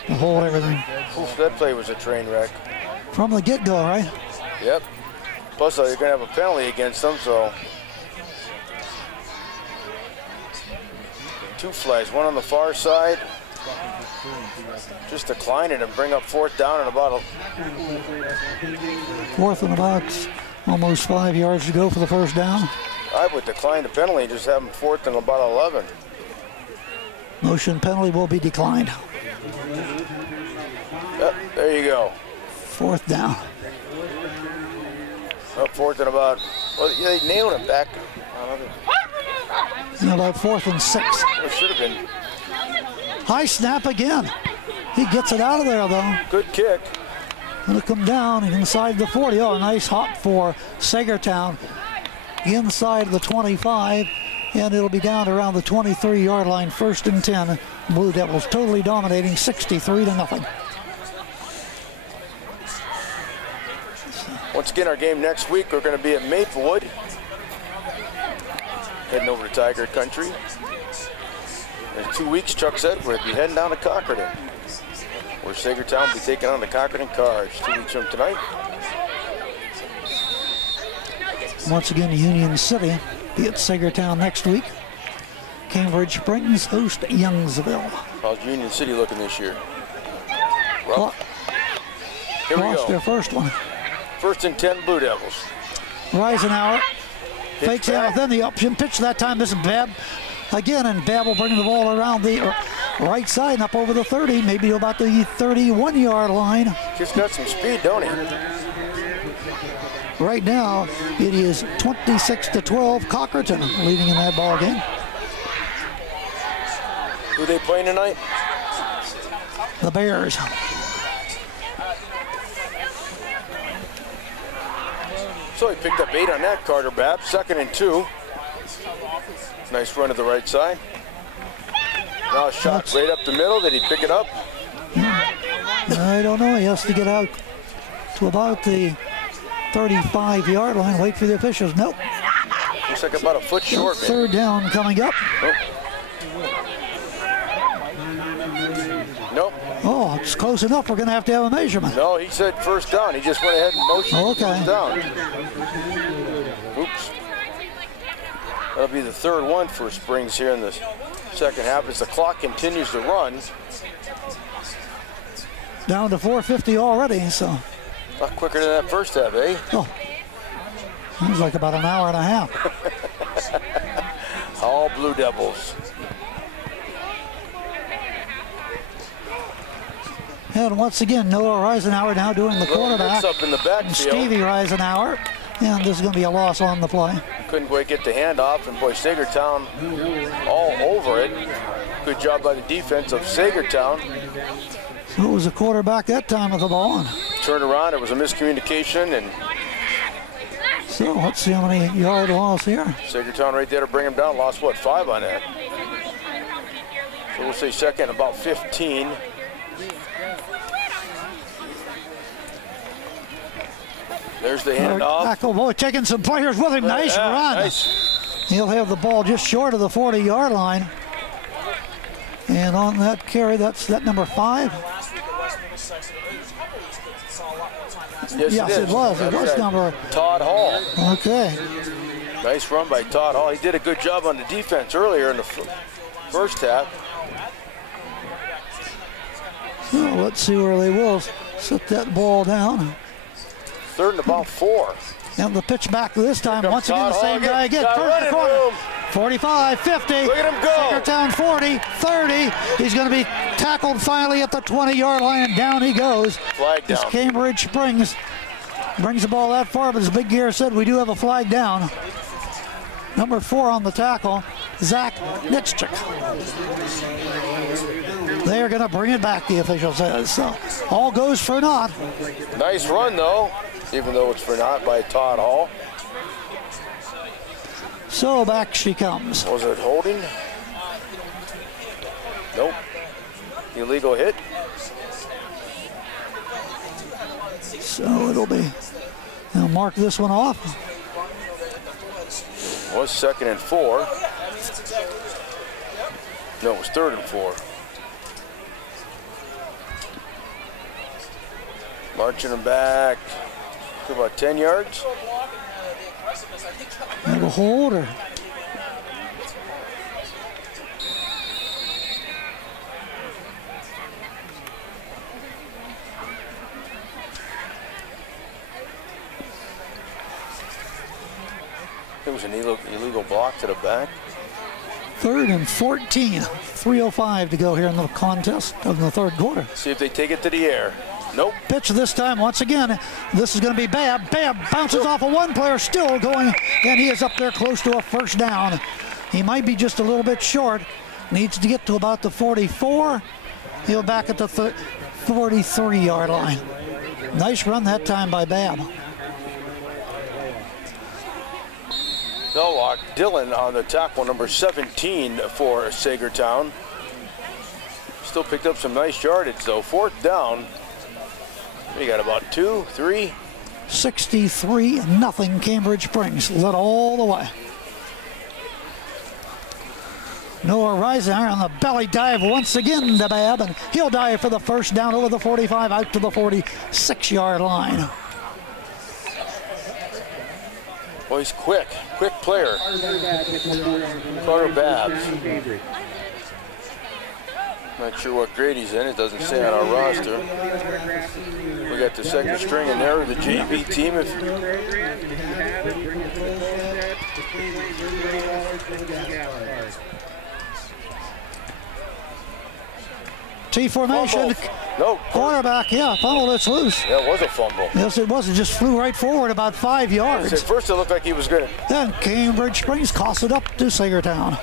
We'll hold everything. Oof, that play was a train wreck. From the get-go, right? Yep. Plus, you're going to have a penalty against them, so. 2 flags, one on the far side. Just decline it and bring up 4th down and about 4th and about almost 5 yards to go for the first down. I would decline the penalty, just have them 4th and about 11. Motion penalty will be declined. Yep, there you go. 4th down. Up 4th and about, well, they nailed him back. And about 4th and 6. It should have been. High snap again. He gets it out of there, though. Good kick. Gonna come down inside the 40. Oh, a nice hop for Saegertown. Inside the 25, and it'll be down around the 23-yard line, 1st and 10. Blue Devils totally dominating, 63-0. Once again, our game next week, we're going to be at Maplewood. Heading over to Tiger Country. In 2 weeks, Chuck said we'll be heading down to Cockerton, where Saegertown will be taking on the Cockerton Cars 2 weeks from tonight. Once again, Union City be at Saegertown next week. Cambridge Springs host Youngsville. How's Union City looking this year? Well, here we lost go. Their first one. 1st and 10 Blue Devils. Reisenauer fakes out, then the option pitch that time. This is Babb again, and Babb will bring the ball around the right side and up over the 30, maybe about the 31-yard line. He's got some speed, don't he? Right now, it is 26-12, Cockerton leading in that ball game. Who are they playing tonight? The Bears. So he picked up 8 on that, Carter Babb. 2nd and 2. Nice run to the right side. Now a shot right up the middle. Did he pick it up? I don't know. He has to get out to about the 35-yard line. Wait for the officials. Nope. Looks like about a foot short, man. 3rd down coming up. Nope. Oh, it's close enough. We're going to have a measurement. No, he said 1st down. He just went ahead and motioned okay. 1st down. Oops. That'll be the 3rd one for Springs here in the 2nd half as the clock continues to run. Down to 4:50 already, so. A lot quicker than that first half, eh? Oh, it was like about an hour and a half. All Blue Devils. And once again, Noah Reisenauer now doing the quarterback. Up in the backfield. Stevie Reisenauer. And this is going to be a loss on the play. Couldn't quite get the handoff, and boy, Saegertown all over it. Good job by the defense of Saegertown. Who was the quarterback that time with the ball? And Turned around, it was a miscommunication, and so let's see how many yard loss here. Saegertown right there to bring him down. Lost, what, 5 on that? So we'll say second, about 15. There's the handoff. Tackle boy taking some players with him. Nice run. Nice. He'll have the ball just short of the 40-yard line. And on that carry, that's that number 5. Yes, it was. It was number Todd Hall. Okay. Nice run by Todd Hall. He did a good job on the defense earlier in the first half. So let's see where they will set that ball down. Third and about 4. And the pitch back this time. Once again, the same guy again. First corner. Room. 45, 50. Look at him go. Saegertown 40, 30. He's going to be tackled finally at the 20-yard line, and down he goes. Flag down. As Cambridge Springs brings the ball that far, but as Big Gear said, we do have a flag down. Number 4 on the tackle, Zach Nitschik. They're going to bring it back, the official says. So all goes for naught. Nice run, though, even though it's for naught by Todd Hall. So back she comes. Was it holding? Nope. Illegal hit. So it'll be, they'll mark this one off. Was second and 4. No, it was third and 4. Marching him back to about 10 yards. Have a hold or? It was an illegal block to the back. 3rd and 14. 3:05 to go here in the contest of the 3rd quarter. See if they take it to the air. Nope. Pitch this time once again. This is going to be Babb. Babb bounces off of one player, still going, and he is up there close to a first down. He might be just a little bit short. Needs to get to about the 44. He'll back at the 43-yard line. Nice run that time by Babb. Belloc Dillon on the tackle, number 17 for Saegertown. Still picked up some nice yardage, though. 4th down. We got about 2, 3. 63-0 Cambridge Springs. Led all the way. Noah Reisinger on the belly dive once again to Babb, and he'll dive for the first down over the 45 out to the 46-yard line. Well, he's quick player. Carter Babbs. Not sure what grade he's in. It doesn't say on our roster. We got the second string in there, the JV team. T formation. No. Quarterback, fumbled, it's loose. That was a fumble. Yes, it was. It just flew right forward about 5 yards. At first it looked like he was good. Then Cambridge Springs costs it up to Saegertown.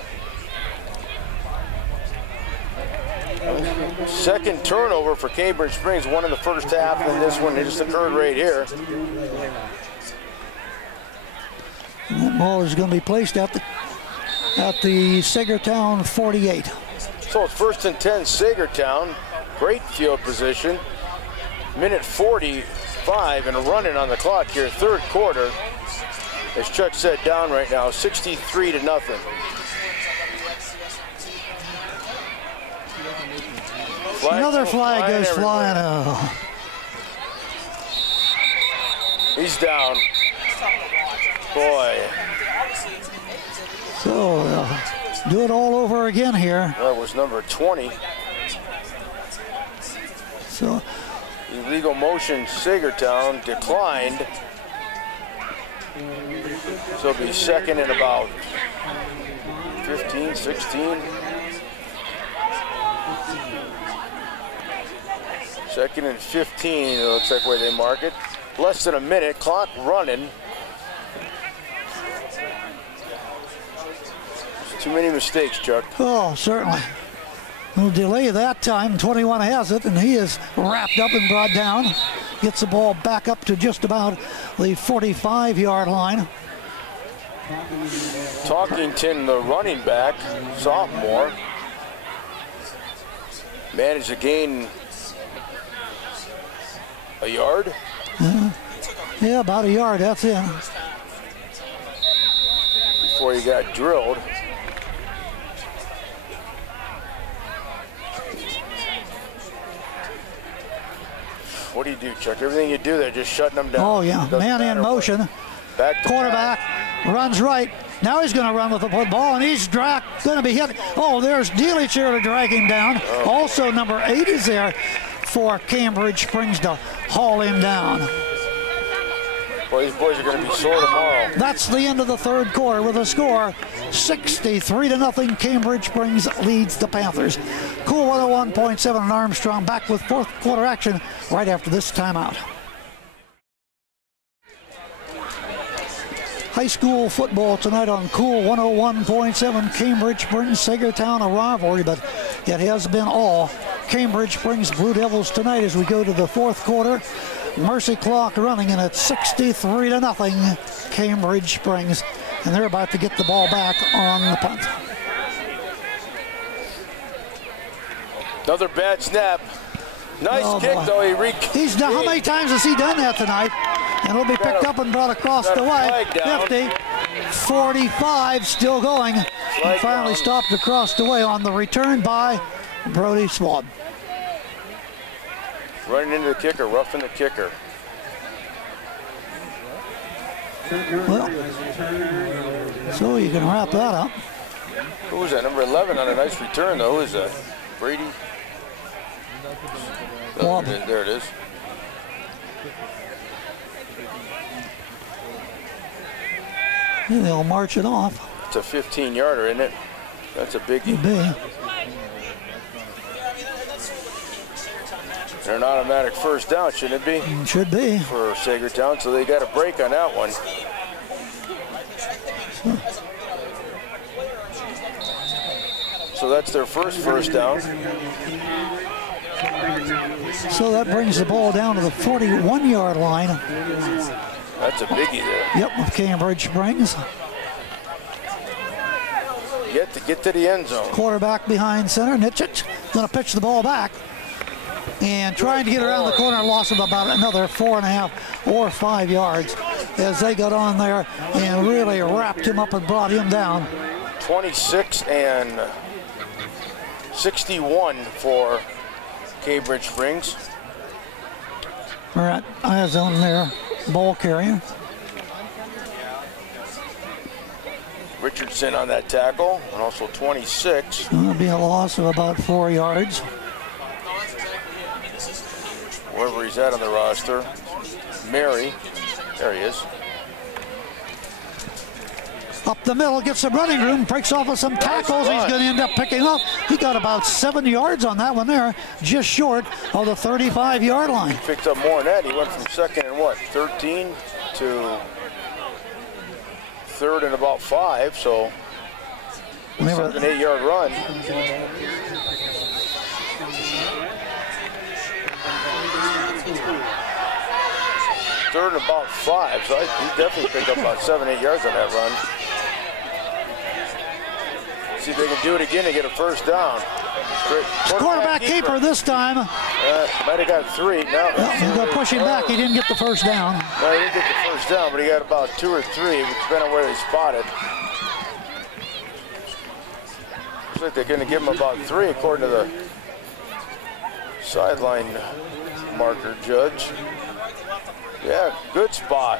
Second turnover for Cambridge Springs, one in the first half, and this one just occurred right here. And that ball is going to be placed at the Saegertown 48. So it's 1st and 10 Saegertown. Great field position. Minute 45 and running on the clock here, 3rd quarter. As Chuck said, down right now, 63-0. Another flag goes flying. Oh. He's down. Boy. So do it all over again here. That was number 20. So illegal motion, Saegertown declined. So it'll be 2nd and about 15, 16. 2nd and 15, it looks like where they mark it. Less than a minute, clock running. There's too many mistakes, Chuck. Oh, certainly. Little delay that time. 21 has it, and he is wrapped up and brought down. Gets the ball back up to just about the 45-yard line. Talkington, the running back, sophomore, managed to gain a yard. Yeah, about a yard, that's it. Before he got drilled. What do you do, Chuck? Everything you do, they're just shutting them down. Oh, yeah. Man in motion. Quarterback runs right. Now he's going to run with the football, and he's going to be hit. Oh, there's Delich here to drag him down. Also, number 8 is there for Cambridge Springs to haul him down. Boy, these boys are going to be sore tomorrow. That's the end of the third quarter with a score 63-0. Cambridge Springs leads the Panthers. Cool 101.7 and Armstrong back with fourth quarter action right after this timeout. High school football tonight on Cool 101.7. Cambridge Springs, Saegertown, a rivalry, but it has been all Cambridge Springs Blue Devils tonight as we go to the fourth quarter. Mercy clock running, and it's 63-0 Cambridge Springs, and they're about to get the ball back on the punt. Another bad snap. Nice kick, though. He's done, how many times has he done that tonight? And it'll be picked up and brought across the way. 50, 45, still going. And finally stopped across the way on the return by Brody Swab. Running into the kicker, roughing the kicker. Well, so you can wrap that up. Who was that? Number 11 on a nice return, though. Who is that? Brady? Swab. There it is. And they'll march it off. It's a 15-yarder, isn't it? That's a biggie. Big. They're an automatic first down, shouldn't it be? Should be. For Saegertown, so they got a break on that one. So that's their first down. So that brings the ball down to the 41-yard line. That's a biggie there. Yep, with Cambridge Springs. Yet to get to the end zone. Quarterback behind center. Nitchich going to pitch the ball back. And trying to get around the corner, loss of about another 4.5 or 5 yards as they got on there and really wrapped him up and brought him down. 26-61 for Cambridge Springs. We're at eye zone there, ball carrier. Richardson on that tackle, and also 26. That'll be a loss of about 4 yards. Wherever he's at on the roster. Mary, there he is. Up the middle, gets some running room, breaks off with some tackles. He's going to end up picking up. He got about 7 yards on that one there, just short of the 35-yard line. He picked up more than that. He went from second and 13 to third and about 5, so it's an 8-yard run. Third and about 5, so he definitely picked up about 7-8 yards on that run. See if they can do it again and get a first down. Quarterback keeper this time. Might have got 3. No, he's going to push him back. He didn't get the first down. No, he didn't get the first down, but he got about 2 or 3, depending on where they spotted. Looks like they're going to give him about 3, according to the sideline marker judge. Yeah, good spot.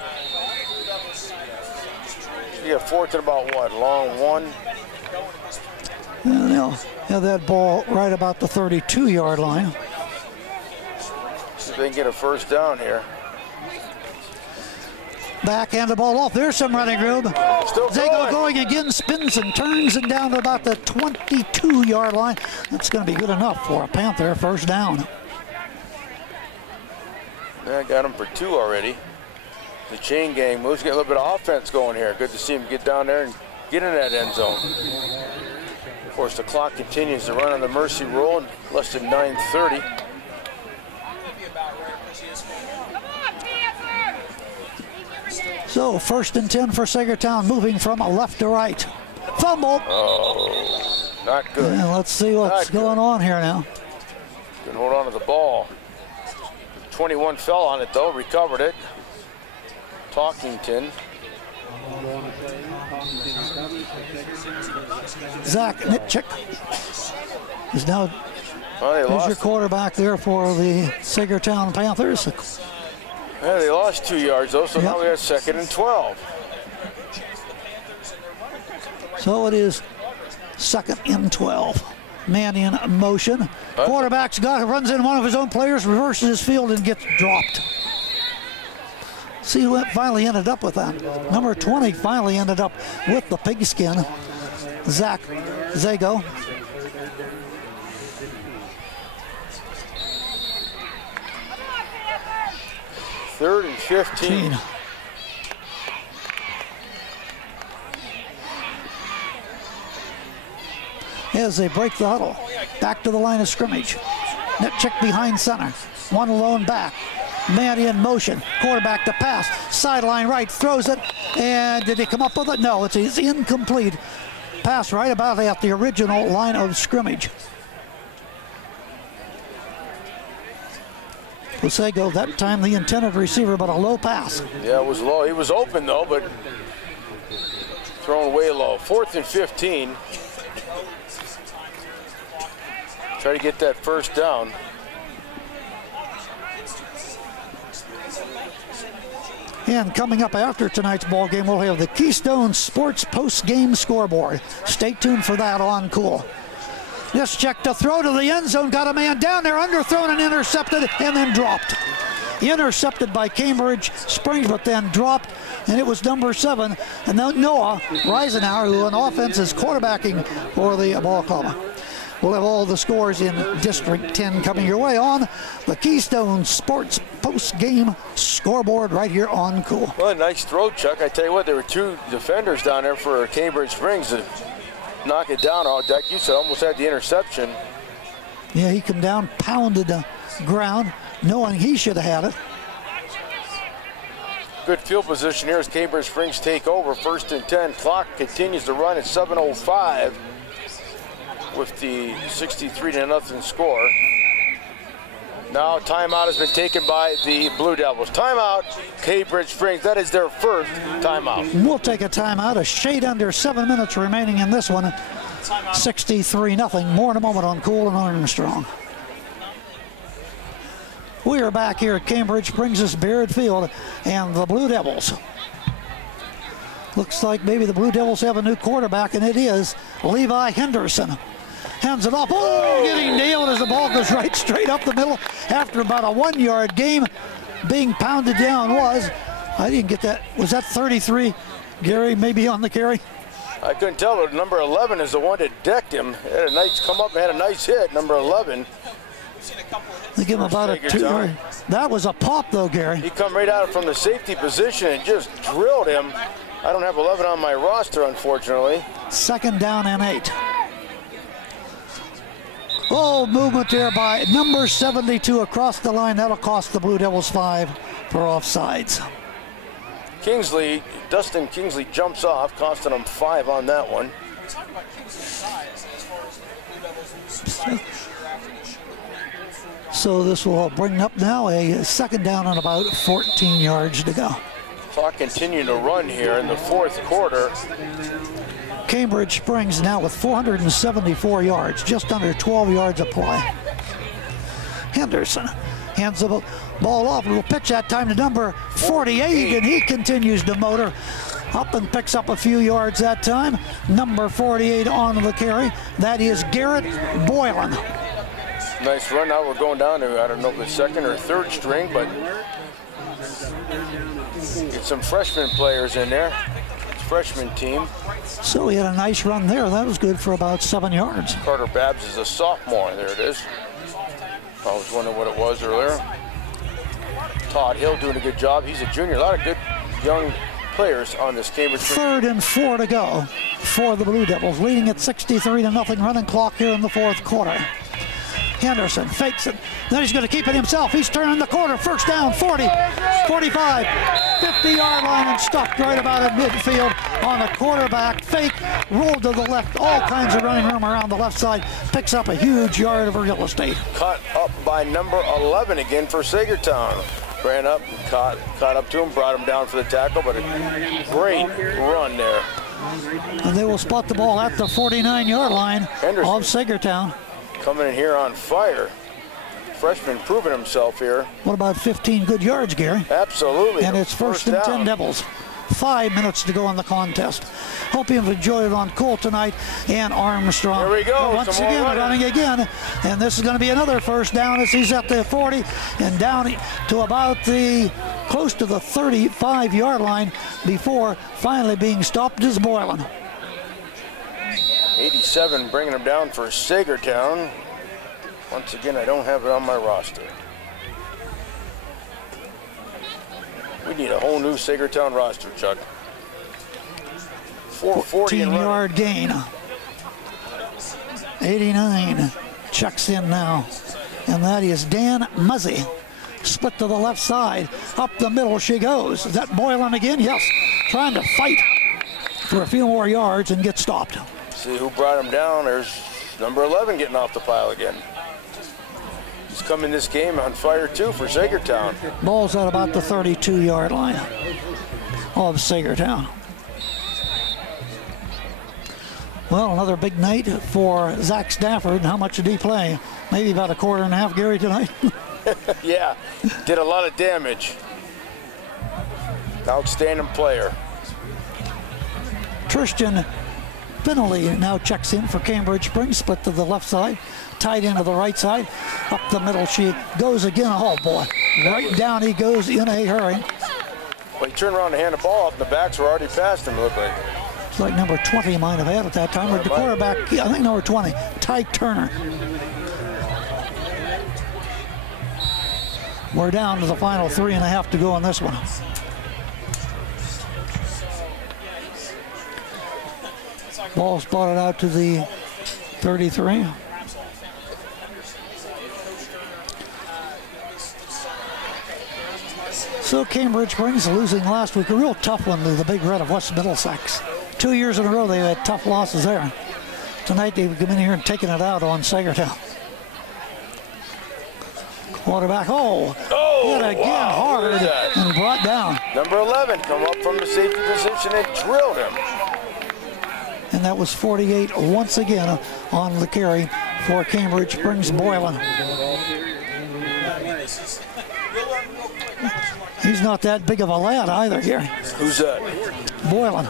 You got 4th and about what? Long 1. And they'll have that ball right about the 32-yard line. See if they can get a first down here. Backhand the ball off. There's some running room. Zago going again, spins and turns and down to about the 22-yard line. That's going to be good enough for a Panther first down. Yeah, got him for 2 already. The chain gang moves, get a little bit of offense going here. Good to see him get down there and get in that end zone. Of course, the clock continues to run on the mercy rule in less than 9:30. So 1st and 10 for Saegertown, moving from left to right. Fumble. Oh, not good. Yeah, let's see what's going on here now. Can hold on to the ball. 21 fell on it though, recovered it. Talkington. Zach Nitchik is now there's your quarterback there for the Saegertown Panthers. Yeah, they lost 2 yards though, so now we have 2nd and 12. So it is 2nd and 12. Man in motion. Quarterback's runs in one of his own players, reverses his field and gets dropped. See who finally ended up with that. Number 20 finally ended up with the pigskin. Zach Zago. Third and 15. As they break the huddle, back to the line of scrimmage. Netchick behind center, one lone back. Man in motion, quarterback to pass, sideline right, throws it, and did he come up with it? No, it's his incomplete pass right about at the original line of scrimmage. Osego, that time the intended receiver, but a low pass. Yeah, it was low. He was open though, but thrown way low. 4th and 15. Try to get that first down. And coming up after tonight's ball game, we'll have the Keystone Sports post-game scoreboard. Stay tuned for that on Cool. This check to throw to the end zone, got a man down there, underthrown and intercepted, and then dropped. Intercepted by Cambridge Springs, but then dropped, and it was number 7. And then Noah Reisenauer, who on offense is quarterbacking for the ball club. We'll have all the scores in District 10 coming your way on the Keystone Sports post-game scoreboard right here on Cool. Well, a nice throw, Chuck. I tell you what, there were 2 defenders down there for Cambridge Springs that knock it down. Like you said, almost had the interception. Yeah, he come down, pounded the ground, knowing he should have had it. Good field position here as Cambridge Springs take over. 1st and 10. Clock continues to run at 7:05 with the 63-0 score. Now timeout has been taken by the Blue Devils. Timeout, Cambridge Springs. That is their first timeout. We'll take a timeout. A shade under 7 minutes remaining in this one. 63-0. More in a moment on Cool and Armstrong. We are back here at Cambridge Springs' Baird Field, and the Blue Devils. Looks like maybe the Blue Devils have a new quarterback, and it is Levi Henderson. Hands it off. Oh, getting nailed as the ball goes right straight up the middle after about a 1-yard game. Being pounded down I didn't get that. Was that 33, Gary, maybe on the carry? I couldn't tell, but number 11 is the one that decked him. He had a nice come up and had a nice hit, number 11. They give him about a 2-yard. That was a pop, though, Gary. He come right out from the safety position and just drilled him. I don't have 11 on my roster, unfortunately. 2nd down and 8. Oh, movement there by number 72 across the line. That'll cost the Blue Devils 5 for offsides. Dustin Kingsley jumps off, costing him 5 on that one. So this will bring up now a 2nd down and about 14 yards to go. Clock continuing to run here in the 4th quarter. Cambridge Springs now with 474 yards, just under 12 yards of play. Henderson hands the ball off, and will pitch that time to number 48, and he continues to motor up and picks up a few yards that time. Number 48 on the carry. That is Garrett Boylan. Nice run. Now we're going down to, I don't know if it's 2nd or 3rd string, but get some freshman players in there. Freshman team. So he had a nice run there. That was good for about 7 yards. Carter Babs is a sophomore. There it is. I was wondering what it was earlier. Todd Hill doing a good job. He's a junior. A lot of good young players on this Cambridge. 3rd and 4 to go for the Blue Devils, leading at 63-0 running clock here in the 4th quarter. Henderson fakes it. Then he's going to keep it himself. He's turning the corner. First down, 40, 45, 50-yard line, and stopped right about in midfield on a quarterback fake. Rolled to the left. All kinds of running room around the left side. Picks up a huge yard of real estate. Caught up by number 11 again for Saegertown. Ran up, caught up to him, brought him down for the tackle, but a great run there. And they will spot the ball at the 49-yard line of Saegertown. Coming in here on fire. Freshman proving himself here. What about 15 good yards, Gary? Absolutely. And it's first and 10 Devils. 5 minutes to go in the contest. Hope you've enjoyed it on Cole tonight and Armstrong. Here we go. Once again, running again. And this is going to be another first down as he's at the 40 and down to about the close to the 35-yard line before finally being stopped is Boylan. 87 bringing him down for Saegertown. Once again, I don't have it on my roster. We need a whole new Saegertown roster, Chuck. 14-yard gain. 89 checks in now. And that is Dan Muzzy. Split to the left side. Up the middle she goes. Is that Boylan again? Yes. Trying to fight for a few more yards and get stopped. See who brought him down. There's number 11 getting off the pile again. He's coming this game on fire too for Saegertown. Ball's at about the 32-yard line of Saegertown. Well, another big night for Zach Stafford. How much did he play? Maybe about a quarter and a half, Gary, tonight. Yeah, did a lot of damage. Outstanding player. Tristan Finley now checks in for Cambridge Springs, split to the left side, tight into the right side, up the middle she goes again. Oh boy, right down he goes in a hurry. Well, he turned around to hand the ball off, and the backs were already past him, it looked like. It's like number 20 might have had at that time, or the quarterback, I think number 20, Ty Turner. We're down to the final 3.5 to go on this one. Ball spotted out to the 33. So Cambridge Springs losing last week, a real tough one to the Big Red of West Middlesex. 2 years in a row they've had tough losses there. Tonight they've come in here and taken it out on Saegertown. Quarterback, hit again hard and brought down. Number 11 come up from the safety position and drilled him. And that was 48 once again on the carry for Cambridge Springs Boylan. He's not that big of a lad either, Gary. Who's that? Boylan.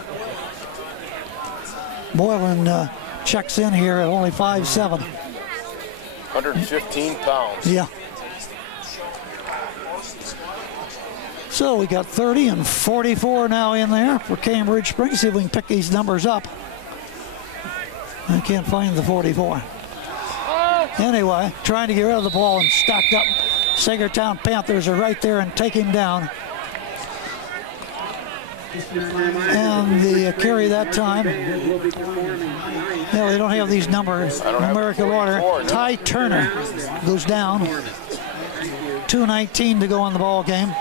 Boylan checks in here at only 5'7". 115 pounds. Yeah. So we got 30 and 44 now in there for Cambridge Springs. See if we can pick these numbers up. I can't find the 44. Anyway, trying to get rid of the ball and stacked up. Saegertown Panthers are right there and take him down. And the carry that time. Yeah, they don't have these numbers in numerical order. Ty Turner goes down. 2:19 to go in the ball game.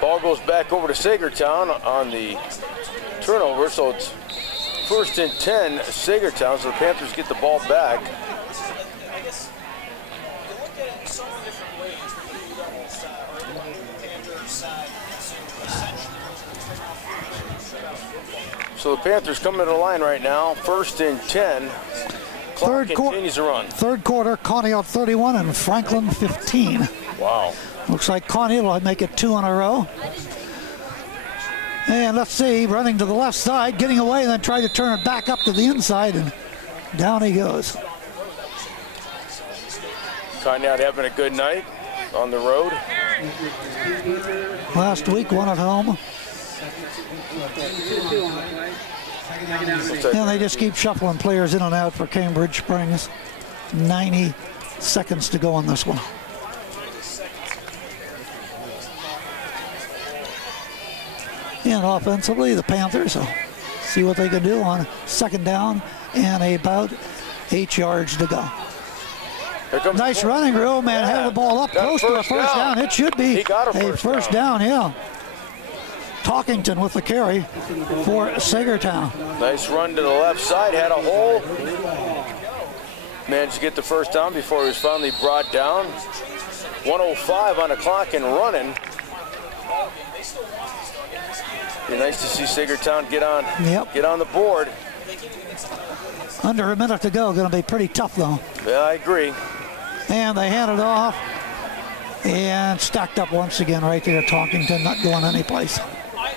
Ball goes back over to Saegertown on the turnover, so it's first and 10, Saegertown, so the Panthers get the ball back. So the Panthers come to the line right now, first and 10. Clock continues to run. Third quarter, Connie out 31 and Franklin 15. Wow. Looks like Connie will make it 2 in a row. And let's see, running to the left side, getting away, and then try to turn it back up to the inside, and down he goes. Conrad having a good night on the road. Last week, one at home. And they just keep shuffling players in and out for Cambridge Springs. 90 seconds to go on this one. And offensively, the Panthers will see what they can do on second down and about 8 yards to go. Nice running, Grove, man. Had the ball up close to a first down. It should be a first down, yeah. Talkington with the carry for Saegertown. Nice run to the left side, had a hole. Managed to get the first down before he was finally brought down. 1:05 on the clock and running. Be nice to see Saegertown get on the board. Under a minute to go, going to be pretty tough though. Yeah, I agree. And they hand it off and stacked up once again right there. Talkington not going anyplace.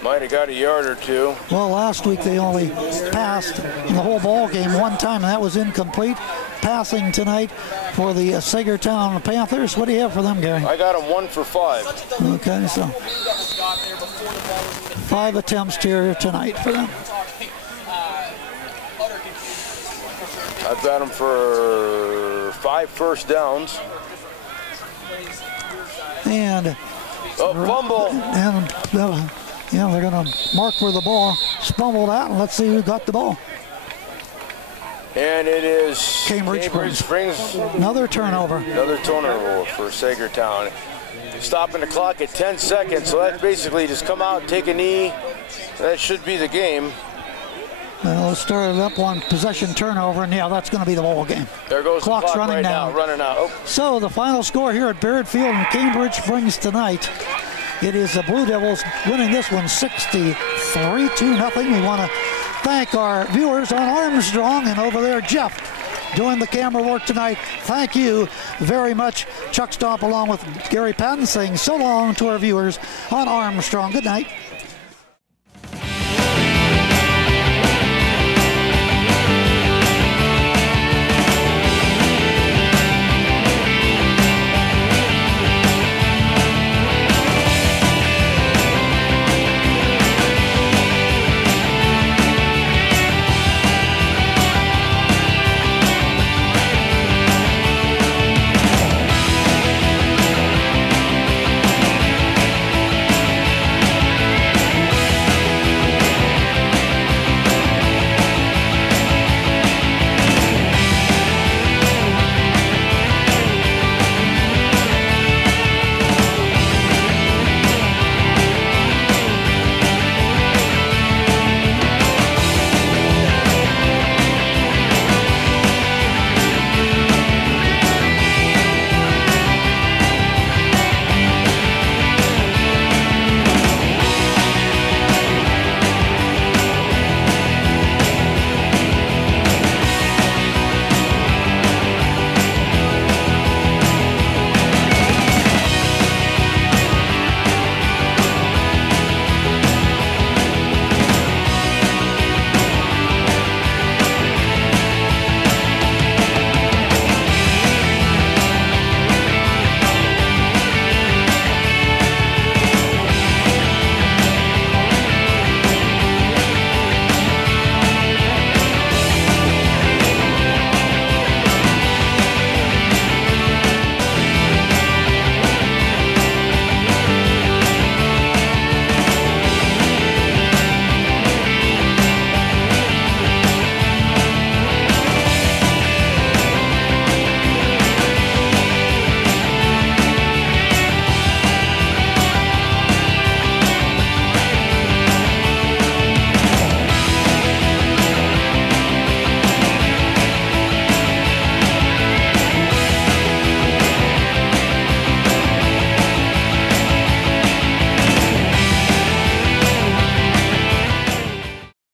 Might have got a yard or two. Well, last week they only passed in the whole ball game one time, and that was incomplete. Passing tonight for the Saegertown Panthers. What do you have for them, Gary? I got them 1 for 5. Okay, so 5 attempts here tonight for them. I've got them for 5 first downs. And fumble. And yeah, they're going to mark where the ball fumbled out, and let's see who got the ball. And it is Cambridge Springs. Another turnover. Another turnover for Saegertown. Stopping the clock at 10 seconds, so that's basically just come out, take a knee. That should be the game. Well, it started up on possession turnover, and yeah, that's going to be the ball game. There goes Clock's the clock running right down. now, running out. Oh. So the final score here at Barrett Field in Cambridge Springs tonight. It is the Blue Devils winning this one 63-0. We want to thank our viewers on Armstrong, and over there Jeff doing the camera work tonight. Thank you very much. Chuck Stopp along with Gary Patten saying so long to our viewers on Armstrong. Good night.